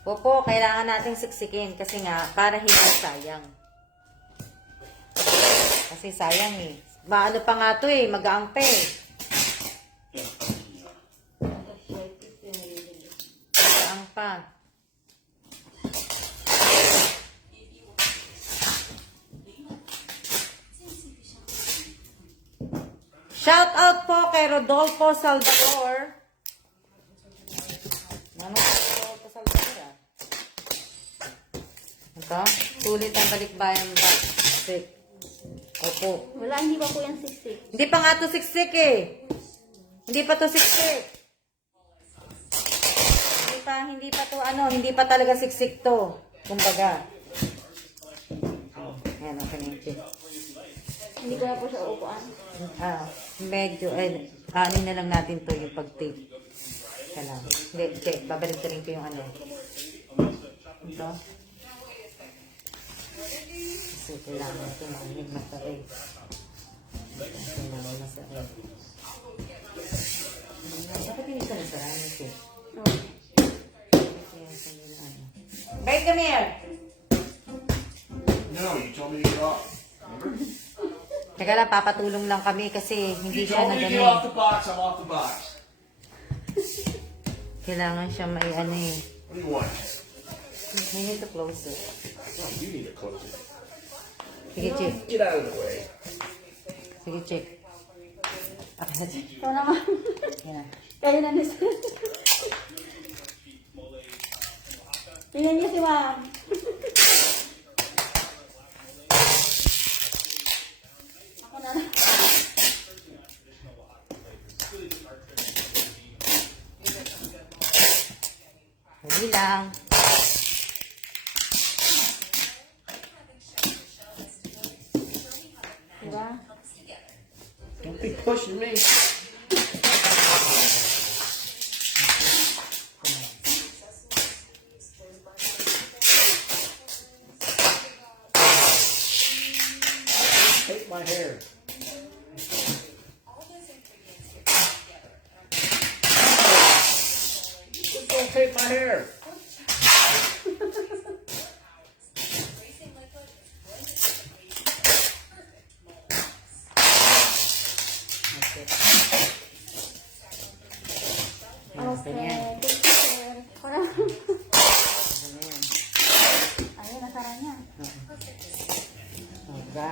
Opo, kailangan nating siksikin kasi nga, para hindi sayang. Kasi sayang eh. Maano pa nga to eh, magaang pa eh. Magaang pa. Shout out po kay Rodolfo Salvador. Ano si Rodolfo Salvador ah? Ito, sulit ang balikbayan ba? Sick. Opo. Wala, hindi pa po yan siksik. Hindi pa nga to siksik eh. Hindi pa to siksik. Hindi pa to ano, hindi pa talaga siksik to. Kumbaga. Ayan, okay na yun. Hindi ko na po siya upuan. Medyo, ano na lang natin to yung pag-tape. Kaya hindi, check. Babalik ko rin ko yung ano. Ito. Kasi kailangan ito makinig masakit. Kailangan masakit. Bakit hindi ka nasaraan ito? Bait, come here! No, you told me to get off. Remember? Teka lang, papatulong lang kami kasi hindi You siya told me to nagano get eh. off the box, I'm off the box. Kailangan siya may ano eh. What do you want? We need to close it. No, you need to close it. Sige, check. Get out of the way. Sige, check. Okay na, check. Ito naman. Yan na. Kayo na nisa. Tingnan niyo si ma'am. Ako na lang. Huli lang. Diba? Don't be pushing me. Take my hair. Just don't take my hair. Okay. Ganyan. Thank you, sir. Parang, Ganyan. ayun, nasara niya. Diba?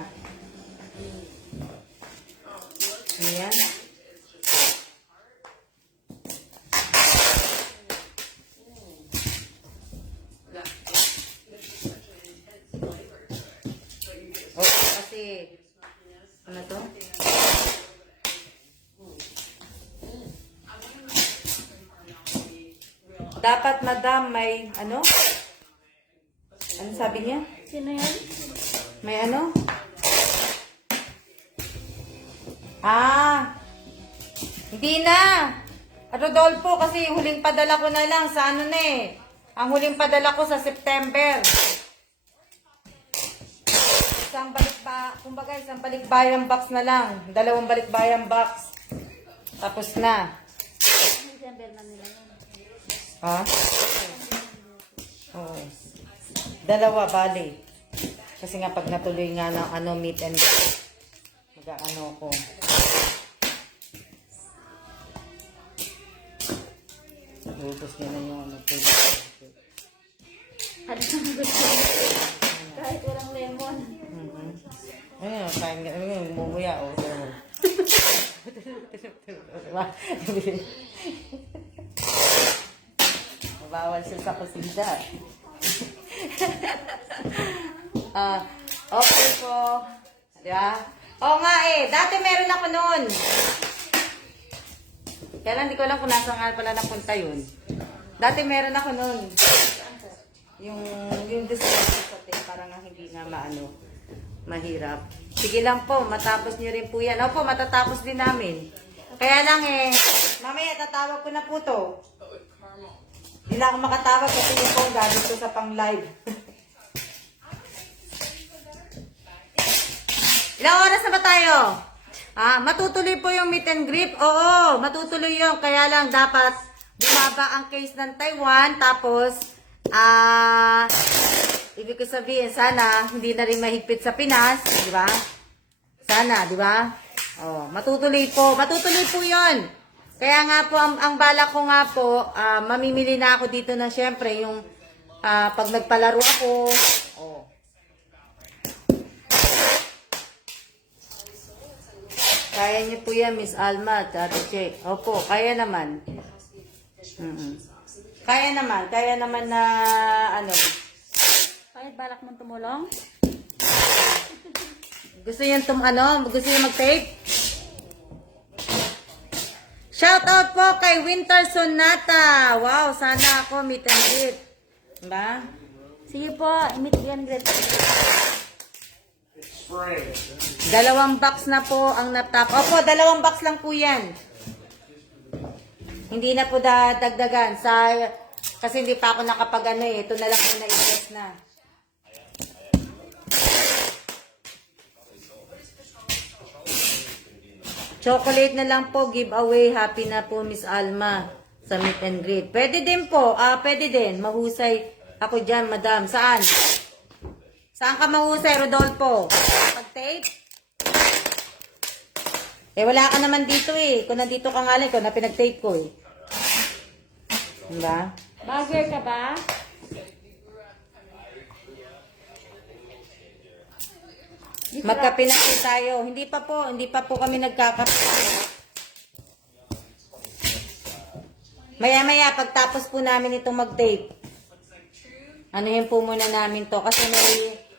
Ayan. Okay, kasi ano to? Dapat madam may ano? Ano sabi niya? Sino yan? May ano? Ah! Hindi na! Rodolfo, kasi huling padala ko na lang sa ano na eh. Ang huling padala ko sa September. Isang balikbayang box na lang. 2 balikbayang box. Tapos na. December na nila yun. Ha? Oo. 2, bali. Kasi nga pag natuloy nga ng ano, meet and mag-ano ko. Ubus niya na yung ano po. Halos na gusto. Kahit walang lemon. Ayun, kain nga. Ayun, mumuya. O, so. Bawal siya sa kusina. Okay po. Diba? Oo nga eh. Dati meron ako noon. Kaya lang, di ko alam kung nasa nga pala napunta yun. Dati meron ako noon. Yung discount sa tape, parang nga hindi na maano, mahirap. Sige lang po, matapos niyo rin po yan. Opo, matatapos din namin. Kaya lang eh, mamaya tatawag ko na po to. Hindi na ako makatawag kasi yung phone galing ko sa pang-live. Ilang oras na ba tayo? Matutuloy po yung meet and greet? Oo, matutuloy yun. Kaya lang dapat bumaba ang case ng Taiwan. Tapos, Ibig ko sabihin, sana hindi na rin mahigpit sa Pinas, di ba? Sana, di ba? Oh, matutuloy po yun. Kaya nga po, ang bala ko nga po, mamimili na ako dito na syempre, yung pag nagpalaro ako, oh. Kaya niyo po yan, Miss Alma at Ate Che. Opo, kaya naman. Kaya naman na, ano, Kahit balak mong tumulong? gusto niyo gusto niyo mag-tape? Shout out po kay Winter Sonata. Wow, sana ako meet and greet. Diba? Sige po, meet and greet. Spray. 2 box na po ang natap. Opo, 2 box lang po yan. Hindi na po dagdagan. Kasi hindi pa ako nakapag Ito na lang po na-invest na. Chocolate na lang po, giveaway. Happy na po, Miss Alma, sa meet and greet. Pwede din po. Pwede din. Mahusay ako dyan, madam. Saan? Saan ka mahusay, Rodolfo? Pag-tape? Wala ka naman dito eh. Kung nandito ka nga lang, ikaw na pinag-tape ko eh. Diba? Bagger ka ba? Magkape na po tayo. Hindi pa po kami nagkakape. Maya-maya, pagtapos po namin itong mag-tape, anuhin po muna namin to. Kasi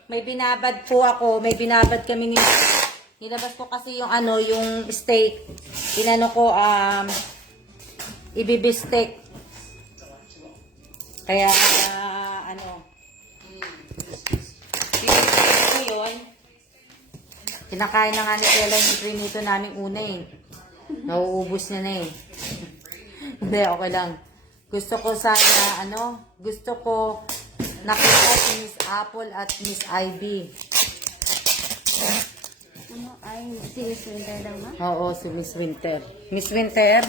may binabad po ako. May binabad kami ni... Nilabas ko kasi yung yung steak. Ko, ibibistek. Kaya, pinipili ko yun. Kinakain na nga ni Kela yung prinito namin una eh. Nauubos niya na eh. Hindi, okay lang. Gusto ko sana, gusto ko nakita si Miss Apple at Miss Ivy. Si Miss Winter lang ba? Oo, si Miss Winter. Miss Winter,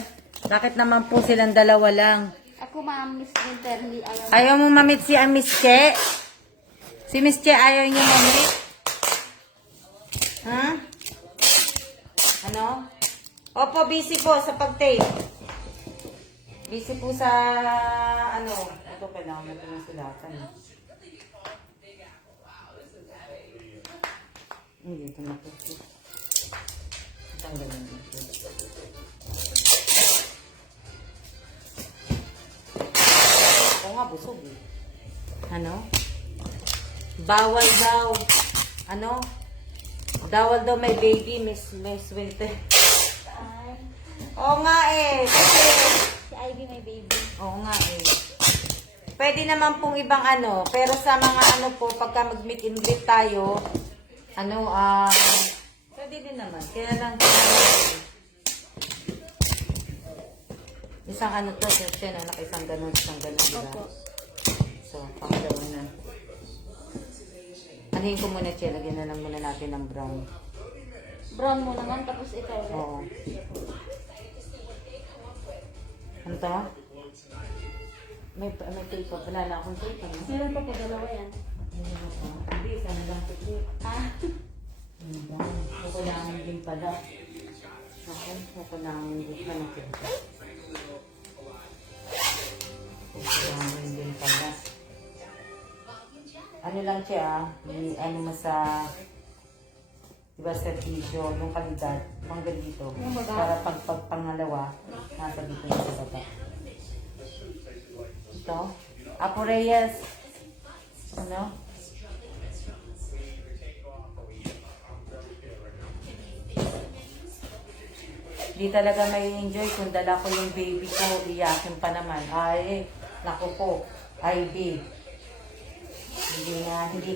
bakit naman po silang dalawa lang? Ako ma'am, Miss Winter, hindi ayaw. Ayaw mo mamit si Miss Che? Si Miss Che ayaw niyo mamit? Ha? Opo, busy po sa pag-tape. Busy po sa, ito kailangan natin ng sulatan. Hindi, ito na po. Tanggalin dito. Ako nga, busog eh. Bawal daw. Bawal daw may baby, Miss Winter. Oo nga eh. Kasi, Si Ivy may baby. oo nga eh. Pwede naman pong ibang pero sa mga po, pagka mag-meet and greet tayo, pwede din naman. Kaya lang, isang to, siya nakaisang ganun, diba? Opo. So, pangalawa na. Anuhin ko muna, Che, lagyan na lang muna natin ng brown. Brown mo naman, tapos ikaw. Oo. Ano to? May tape pa. Wala na akong tape. Meron pa po dalawa yan. Hindi, sana lang po tape. Ah, Kukulangan din pala. Kukulangan din pala. Kukulangan din pala. Ano lang siya, mo sa, diba, servisyo, yung kalidad, hanggang dito. Para pag pangalawa, nasa dito na sa baba. Ito, Apo Reyes. Di talaga may enjoy kung dala ko yung baby ko, iyakin pa naman. Ay, naku po, Ivy. Hindi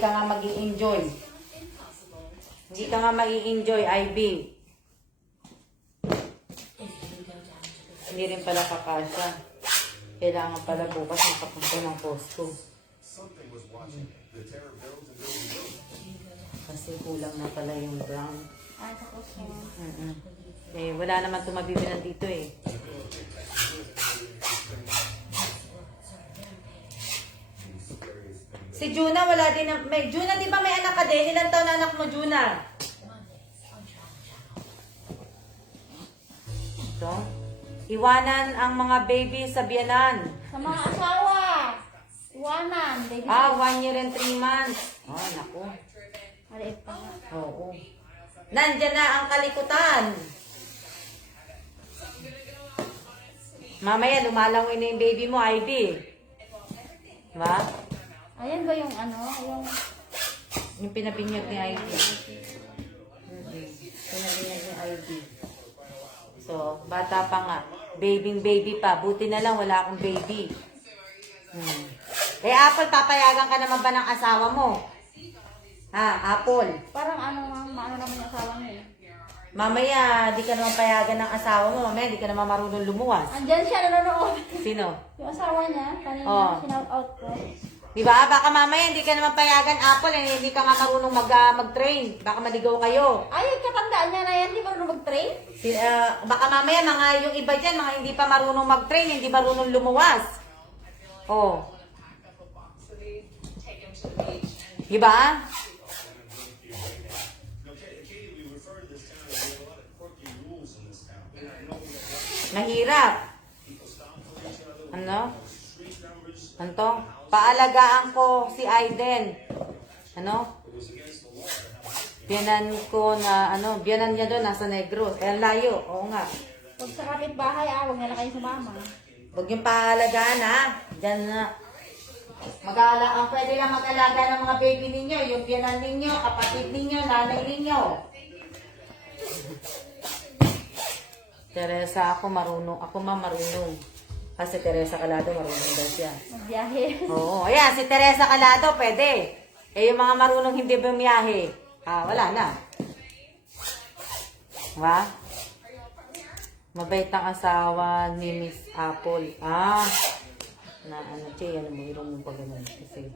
ka nga mag-i-enjoy. Hindi ka nga mag-i-enjoy, Ivy. Hindi rin pala kakasya. Kailangan pala bukas makapunta ng Costco. Kasi kulang na pala yung brown. tapos mo. Wala naman tumabibilan dito eh. Si Juna, wala din. Juna, di ba may anak ka din? Ilan taon na anak mo, Juna? Ito. Iwanan ang mga baby sa biyanan. Sa mga asawa. Iwanan. Baby. 1 year and 3 months. Oh, naku. Maliit pa nga. Oo. Nandyan na ang kalikutan. Mamaya, lumalangoy na yung baby mo, Ivy. Diba? Ayan ba yung ano? Yung pinabinyag ni Ivy. Pinabinyag ni Ivy. So, bata pa nga. Baby pa. Buti na lang wala akong baby. Eh, Apple, papayagan ka naman ba ng asawa mo? Ha, Apple? Parang ano naman yung asawa niya. Mamaya, di ka naman payagan ng asawa mo. Mamaya, di ka naman marunong lumuwas. Andyan siya nanonood. Sino? Yung asawa niya, kanina Oh. sinout out ko. Di ba? Baka mamaya, hindi ka naman payagan, Apple. Hindi ka nga marunong mag-train. Baka maligaw kayo. Ay, katandaan niya na yan, di marunong mag-train? Baka mamaya, yung iba dyan, mga hindi pa marunong mag-train, hindi marunong lumuwas. Oh. Di ba? Mahirap. Ano? Ano? Paalagaan ko si Aiden. Ano? Biyanan ko na, biyanan niya doon, nasa Negros. Eh, ang layo. Oo nga. Huwag sa kapitbahay, huwag na lang kayo sumama. Huwag yung paalagaan, ha? Diyan na. Ang pwede lang mag-alaga ng mga baby ninyo, yung biyanan ninyo, kapatid ninyo, nanay ninyo. Teresa, ako marunong. Ako marunong. Kasi Teresa Calado, marunong daw siya. Magbiyahe. Oo, ayan, si Teresa Calado, pwede. Eh, yung mga marunong hindi bumiyahe, wala na. Diba? Mabait ang asawa ni Miss Apple. Ano mo, irong mo pa ganun. Kasi,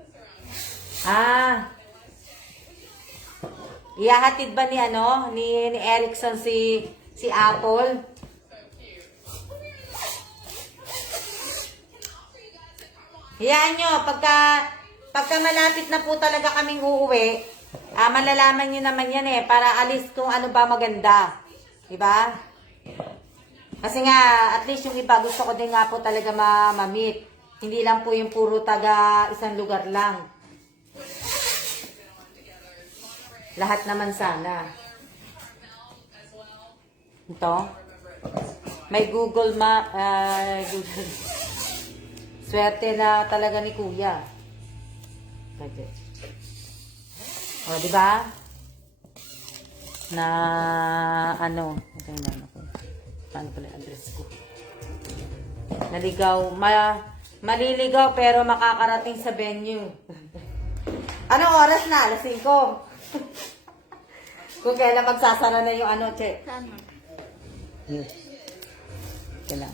ihahatid ba ni Erickson si Apple? Hayaan nyo, pagka malapit na po talaga kaming uuwi, malalaman nyo naman yan para alis kung ano ba maganda. Diba? Kasi nga, at least yung iba, gusto ko din nga po talaga ma-meet. Hindi lang po yung puro taga isang lugar lang. Lahat naman sana. Ito. May Google Map. Swerte na talaga ni Kuya. Okay. O, di ba? Na ito yung ano ko. Paano pala yung address ko? Naligaw. Maliligaw pero makakarating sa venue. Anong oras na? Alas 5. Kung kailan magsasara na yung che. Saan mo? Kailan.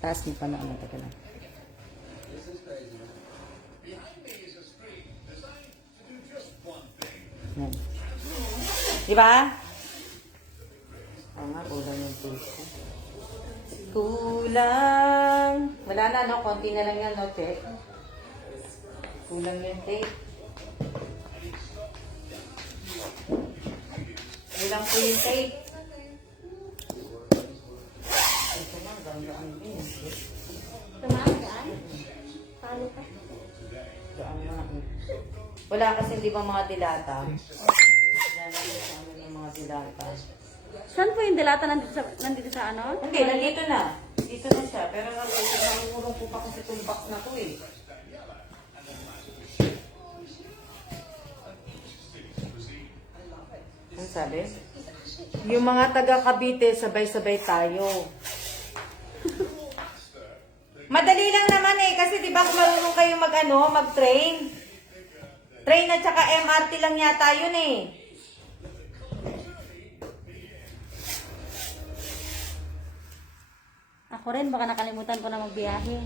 Taas mo pa na teka lang. Yan. Diba? Nga, kulang yung puso. Kulang. Wala na, konti na lang yan, Che. Kulang yung tape. Kulang po yung tape. Ito lang, ganda-gaan din. Tumaan saan? Palo ka. Wala kasi di ba mga dilata? Wala na sa amin yung mga dilata. Saan po yung dilata nandito sa ano? Hindi, nandito na. Dito na siya. Pero nangungulong po pa kasi itong box na to eh. Ano sabi? Yung mga taga Cavite, sabay-sabay tayo. Madali lang naman kasi di ba kung marunong kayo mag-train? Train at saka MRT lang yata yun eh. Ako rin, baka nakalimutan ko na magbiyahe.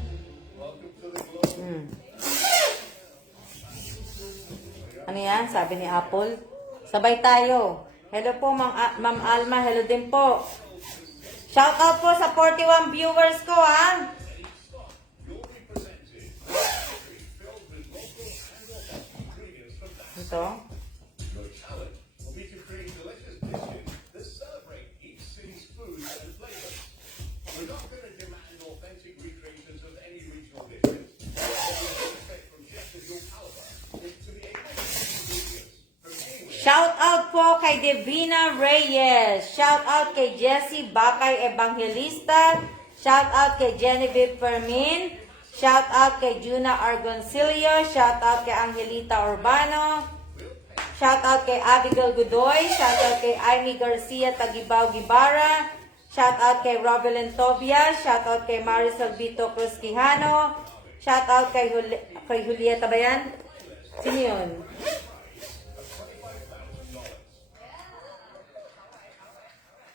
Ano yan? Sabi ni Apple. Sabay tayo. Hello po, Ma'am Alma. Hello din po. Shout out po sa 41 viewers ko, ha? gusto. Your challenge will be to create delicious dishes that celebrate each city's food and flavors. We're not going to demand authentic recreations of any regional dishes. What we expect from chefs of your caliber is to be able to use ingredients from anywhere. Shout out po kay Divina Reyes. Shout out kay Jessie Bakay Evangelista. Shout out kay Genevieve Fermin. Shout out kay Juna Argoncillo. Shout out kay Angelita Urbano. Shout out kay Abigail Godoy. Shout out kay Amy Garcia Tagibao Gibara. Shout out kay Robelyn Tobia. Shout out kay Marisol Vito Cruz Quijano. Shout out kay Julieta ba yan? Sino yun?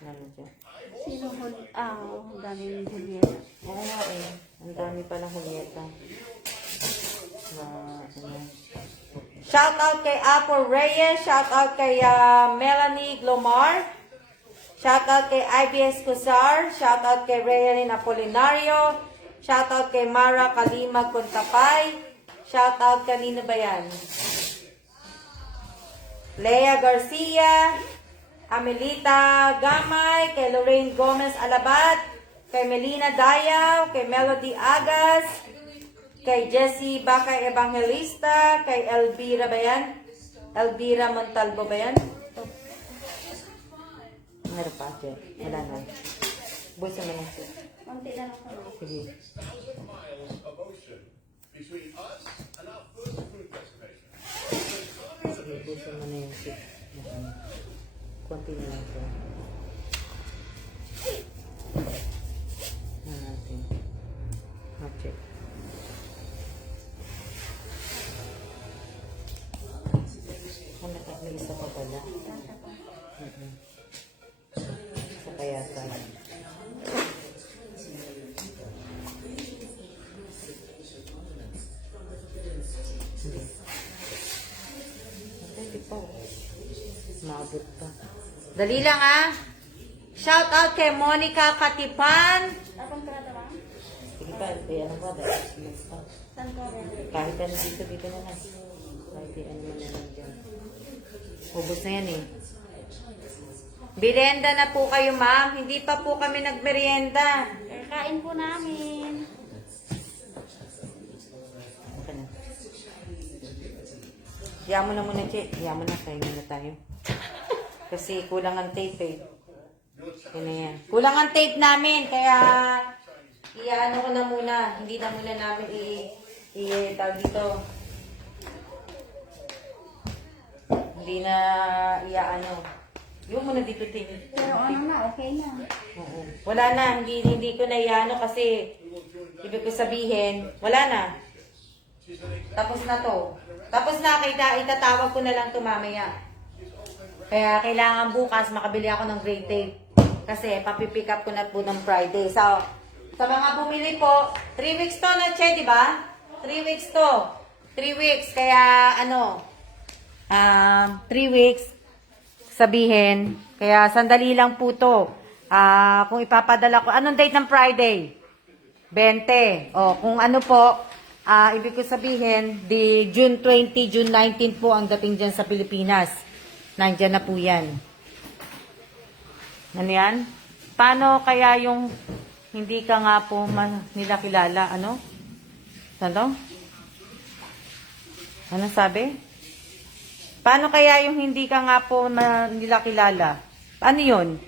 Ano dyan? Sino huli? Ang daming Julieta. Oo nga eh. Ang dami palang Julieta. Shout out kay Apple Reyes. Shout out kay Melanie Glomar. Shout out kay IBS Cusar. Shout out kay Raylene Apolinario. Shout out kay Mara Kalimag Kuntapay. Shout out kanino ba yan? Lea Garcia. Amelita Gamay. Kay Lorraine Gomez Alabat. Kay Melina Dayaw. Kay Melody Agas. Kay Jessie Bakay Evangelista. Kay Elvira ba yan? Elvira Montalvo ba yan? Meron pa, Jen. Wala na. Busa mo na siya. Konti na lang kami. Sige. Thousands of miles of ocean between us and our first food destination. Sige, busa mo na yung siya. Konti na lang siya. Ano natin? Okay. May isa pa pala. Isa pa yata. Hindi. Hindi pa. Maabot pa. Dali lang ah. Shout out kay Monica Katipan. Tapos ka na ito lang? Sige pa, ano ba? Saan ko rin? Kahit ano dito na lang. Kahit ano man na lang dyan. Ubus na yan eh. Merienda na po kayo, ma'am. Hindi pa po kami nagmerienda. Kain po namin. Okay na. Hiya mo na muna, Che. Hiya mo na. Kain muna tayo. Kasi kulang ang tape eh. Yan na yan. Kulang ang tape namin. Kaya, iyaano ko na muna. Hindi na muna namin tawag dito. Hindi na iaano. Yung muna dito tingin. Pero ano na, okay na. Oo. Wala na, hindi ko na iano kasi ibig ko sabihin, wala na. Tapos na to. Tapos na, kaya itatawag ko na lang to mamaya. Kaya kailangan bukas makabili ako ng grade tape. Kasi papipick up ko na po ng Friday. So, sa mga bumili po, 3 weeks to na, Che, di ba? 3 weeks to. 3 weeks. Kaya, 3 weeks, sabihin, kaya sandali lang po to. Kung ipapadala ko, anong date ng Friday? 20. O, kung ano po, ibig ko sabihin, di June 20, June 19 po ang dating dyan sa Pilipinas. Nandyan na po yan. Ano yan? Paano kaya yung hindi ka nga po nila kilala? Ano? Ano? Ano sabi? Paano kaya yung hindi ka nga po nila kilala? Ano yun?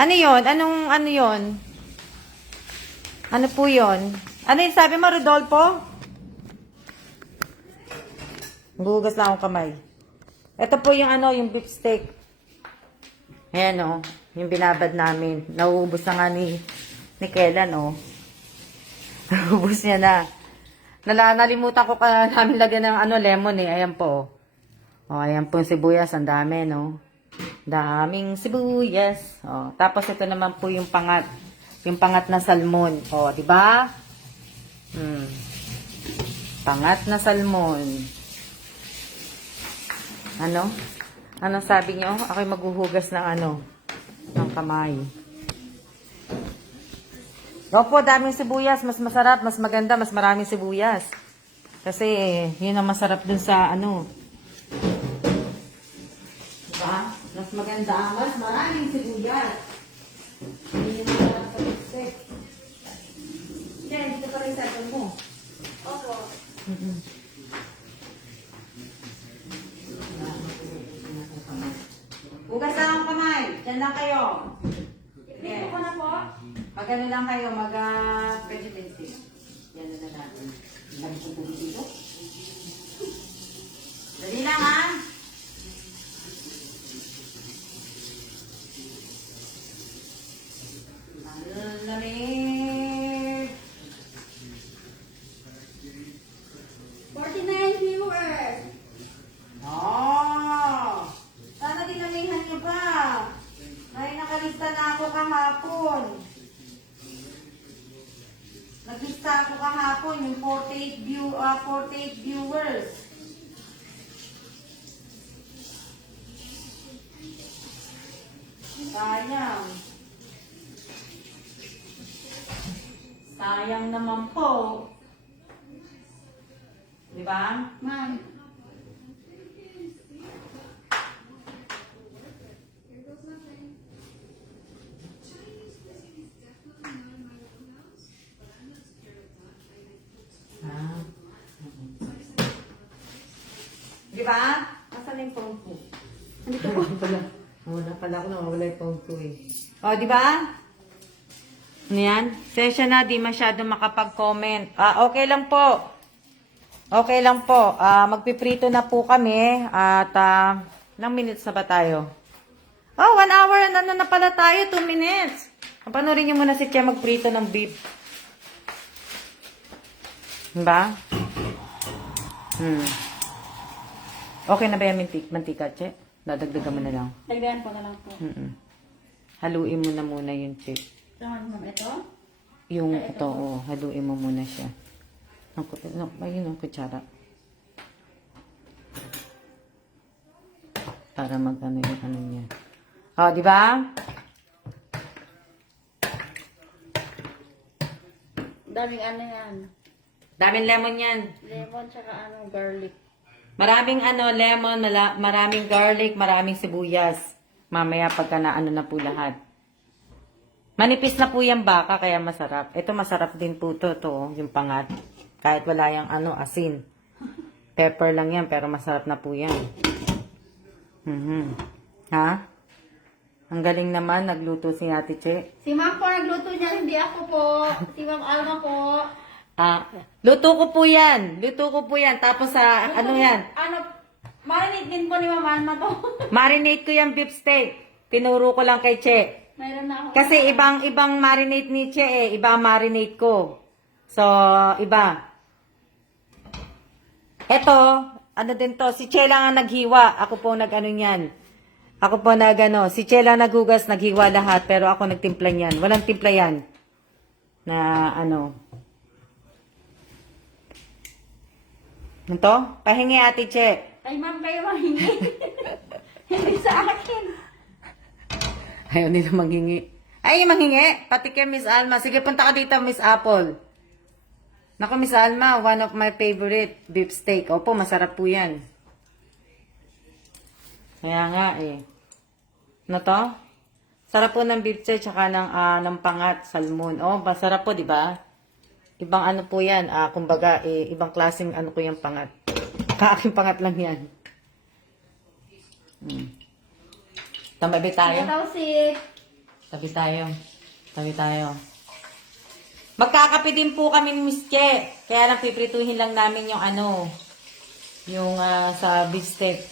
Ano yun? Ano yun? Ano po yun? Ano yung sabi mo, Rodolfo? Gugas lang akong kamay. Ito po yung yung beef steak. Ayan yung binabad namin. Nauubos na nga ni Kellan Nauubos niya na. Nalimutan ko namin lagyan ng lemon eh. Ayan po. Ayan po yung sibuyas. Ang dami, Daming sibuyas. Tapos ito naman po yung pangat. Yung pangat na salmon. Di ba? Pangat na salmon. Ano sabi niyo? Ako'y maghuhugas ng ng kamay. Opo, daming sibuyas. Mas masarap, mas maganda, mas maraming sibuyas. Kasi, yun ang masarap dun sa maganda, mas maraming sibuyas. Hindi mo na sa steak. Yan, ito pa rin sa atin mo. Opo. Hugas lang ang kamay. Diyan lang kayo. Dito ko na po. Mag-ano lang kayo, vegetable. Yan na natin. Lagi ko po dito. Dali lang ha. Ang lamig. 49 viewers. Oh! Sana dinamihan niyo pa. Ay, nakalista na ako kahapon. Naglista ako kahapon, yung 48 viewers. Sayang. Sayang naman po. Di ba? Ma'am. Di ba? Asan na yung phone ko? Andito ko. Wala pala ako, nawawala yung phone ko eh. O, di ba? Ano yan? Session na, di masyado makapag-comment. Okay lang po. Okay lang po. Magpiprito na po kami. At, ilang minutes na ba tayo? Oh, 1 hour. Ano na pala tayo? 2 minutes. Panorin niyo muna si Tia magprito ng beef. Diba? Okay na ba yung mantika, Che? Dadagdagan mo na lang. Dagdagan ko na lang po. Haluin mo na muna yung Che. Saan ma'am ito? Yung ito, haluin mo muna siya. Ayun ang kutsara. Para mag-ano yung ano niya. Di ba? Daming ano yan. Daming lemon yan. Lemon tsaka garlic. Maraming lemon, maraming garlic, maraming sibuyas. Mamaya pagka na na po lahat. Manipis na po yung baka, kaya masarap. Ito masarap din po to, yung pangat. Kahit wala yung asin. Pepper lang yan, pero masarap na po yan. Ha? Ang galing naman, nagluto si Ate Che. Si ma'am po nagluto niya, hindi ako po. Si ma'am Alma po. Luto ko po yan. Tapos ano yan? Marinate din po ni ma'am Alma to. Marinate ko yung beef steak. Tinuro ko lang kay Che. Mayroon na ako. Kasi ibang marinate ni Che iba ang marinate ko. So, iba. Eto, ano din to, si Che lang ang naghiwa. Ako po nag-ano niyan. Si Che lang naghugas, naghiwa lahat, pero ako nagtimpla niyan. Walang timpla yan. Na ano. Ito? Pahingi Ate Che. Ay ma'am, kayo mahingi. Hindi sa akin. Ayaw nila manghingi. Ay, manghingi. Pati kay Miss Alma. Sige, punta ka dito, Miss Apple. Naku, Miss Alma, one of my favorite beef steak. Opo, masarap po yan. Kaya nga eh. Ano to? Sarap po ng beef steak tsaka ng pangat, salmon. Masarap po, di ba? Ibang ano po yan. Kumbaga, ibang klaseng ano ko yung pangat. Kaaking pangat lang yan. Tabi tayo. Tabi tayo. Magkakape din po kami ni Miss Che. Kaya lang piprituhin lang namin yung yung sa beef steak.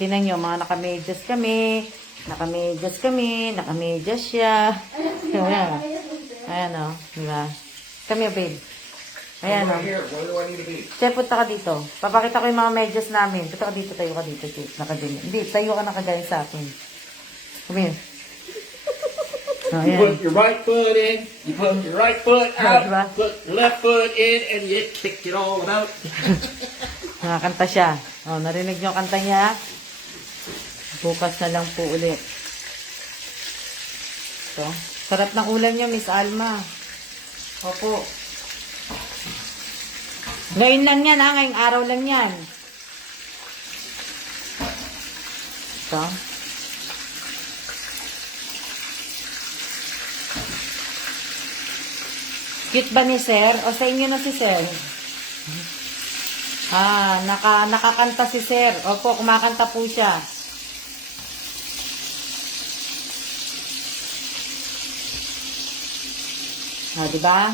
Tinan nyo, mga nakamedyas kami. Nakamedyas siya. Ayan diba? Come here, babe. Ayan Here, where do I need to be? Che, punta ka dito. Papakita ko yung mga medyas namin. Punta ka dito, tayo ka dito, Che. Nakaganyan. Hindi, tayo ka nakagaling sa akin. Come here. You put your right foot in, you put your right foot out, Diba? put your left foot in, and you kick it all about. Nakakanta siya. Narinig niyo ang kanta niya? Bukas na lang po ulit. Ito. Sarap ng ulam niyo, Miss Alma. Opo. Ngayon lang yan, ngayong araw lang yan. Ito. Cute ba ni Sir? O sa inyo na si Sir? Nakakanta si Sir. Opo, kumakanta po siya. Diba?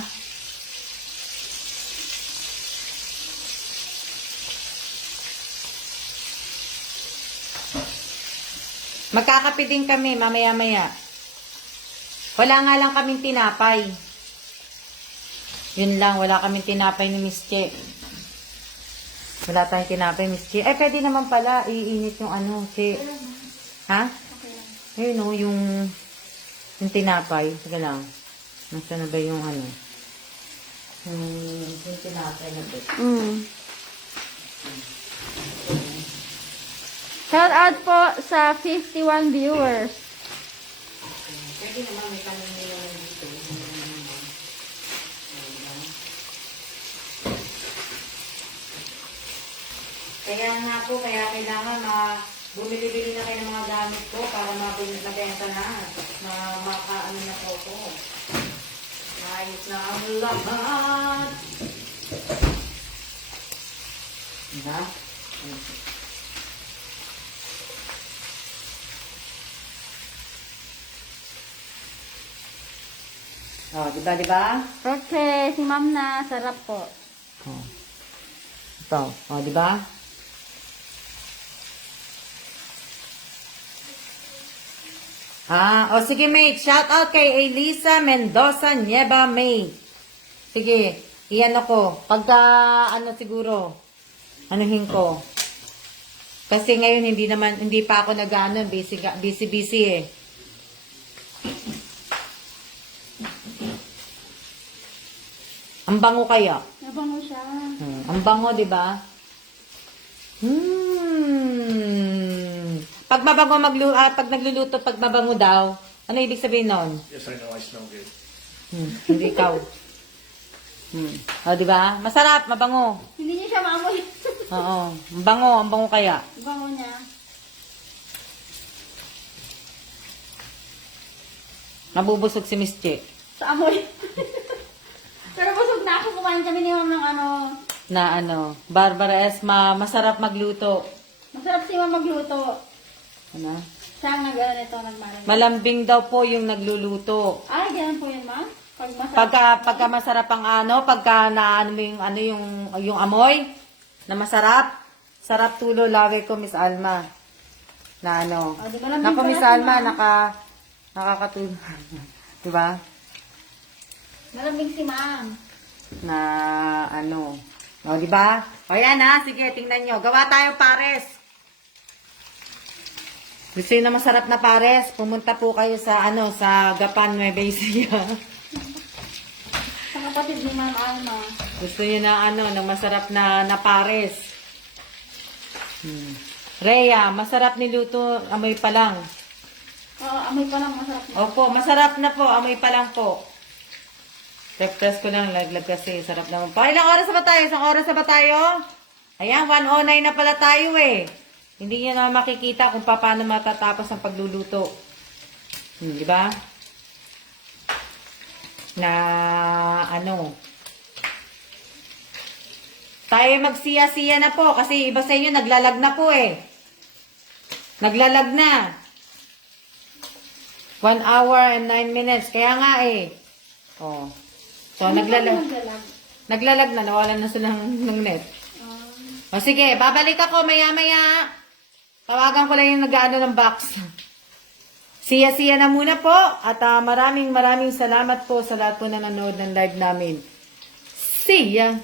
Magkakape din kami mamaya-maya. Wala nga lang kaming tinapay. Yun lang, wala kaming tinapay ni Miss Che. Wala tayong tinapay, Miss Che. Pwede naman pala, iinit yung ano, Che. Ha? Ayun o, yung tinapay. Sige lang. Nasaan na ba yung ano? Yung tinapay na ba? Shout out po sa 51 viewers. Pwede naman may pamimili naman dito. Kaya nga po, kaya kailangan bumili-bili na kayo ng mga gamit ko para mabenta na. Makaano na po ko. Ayos na ang lahat. Diba? Diba? Okay, si ma'am na. Sarap po. Ito. Diba? Sige mate. Shout out kay Elisa Mendoza Nieva mate. Sige. Iyan ako. Pagka, siguro, anuhin ko. Kasi ngayon, hindi pa ako nag-ano, busy eh. Ang bango kaya? Nabango siya. Ang bango, di ba? Pag mabango pag nagluluto, pag mabango daw, ano ibig sabihin nun? Yes, I know, I smell good. Hindi ikaw. Di ba? Masarap, mabango. Hindi niya siya maamoy. Oo, ang bango kaya. Bango niya. Nabubusog si Miss Che. Sa amoy. Pero busog na ako. Kumain kami ni ma'am ng Barbara Esma, masarap magluto. Masarap si ma'am magluto. Ano? Siya ang nagmarin. Malambing daw po yung nagluluto. Ay, ganun po yun, ma'am? Pag masarap. Pagka masarap ang pagka naano mo yung amoy na masarap, sarap tulo lagi ko Miss Alma. Na di ba lambing Naku pala Miss si Alma, ma'am? nakakatulo. 'Di ba? Malambing si ma'am. Na di ba? O yan sige, tingnan nyo. Gawa tayo pares. Gusto nyo na masarap na pares? Pumunta po kayo sa sa Gapan Nueva Ecija. Sa kapatid ni Ma'am Alma. Gusto nyo na ng masarap na pares. Rhea, masarap niluto, amoy pa lang. Oo, amoy pa lang masarap na. Opo, masarap na po, amoy pa lang po. Press ko lang, laglag kasi, sarap naman. Ilang oras na ba tayo? Isang oras na ba tayo? Ayan, 1:09 na pala tayo eh. Hindi nyo na makikita kung paano matatapos ang pagluluto. Di ba? Na tayo magsiya-siya na po kasi iba sa inyo naglalag na po eh. Naglalag na. 1 hour and 9 minutes. Kaya nga eh. So, naglalag na. Nawalan na sila ng net. Sige, babalik ako maya-maya. Tawagan ko lang yung nag-ano ng box. Siya-siya na muna po. At maraming salamat po sa lahat po na nanood ng live namin. See ya!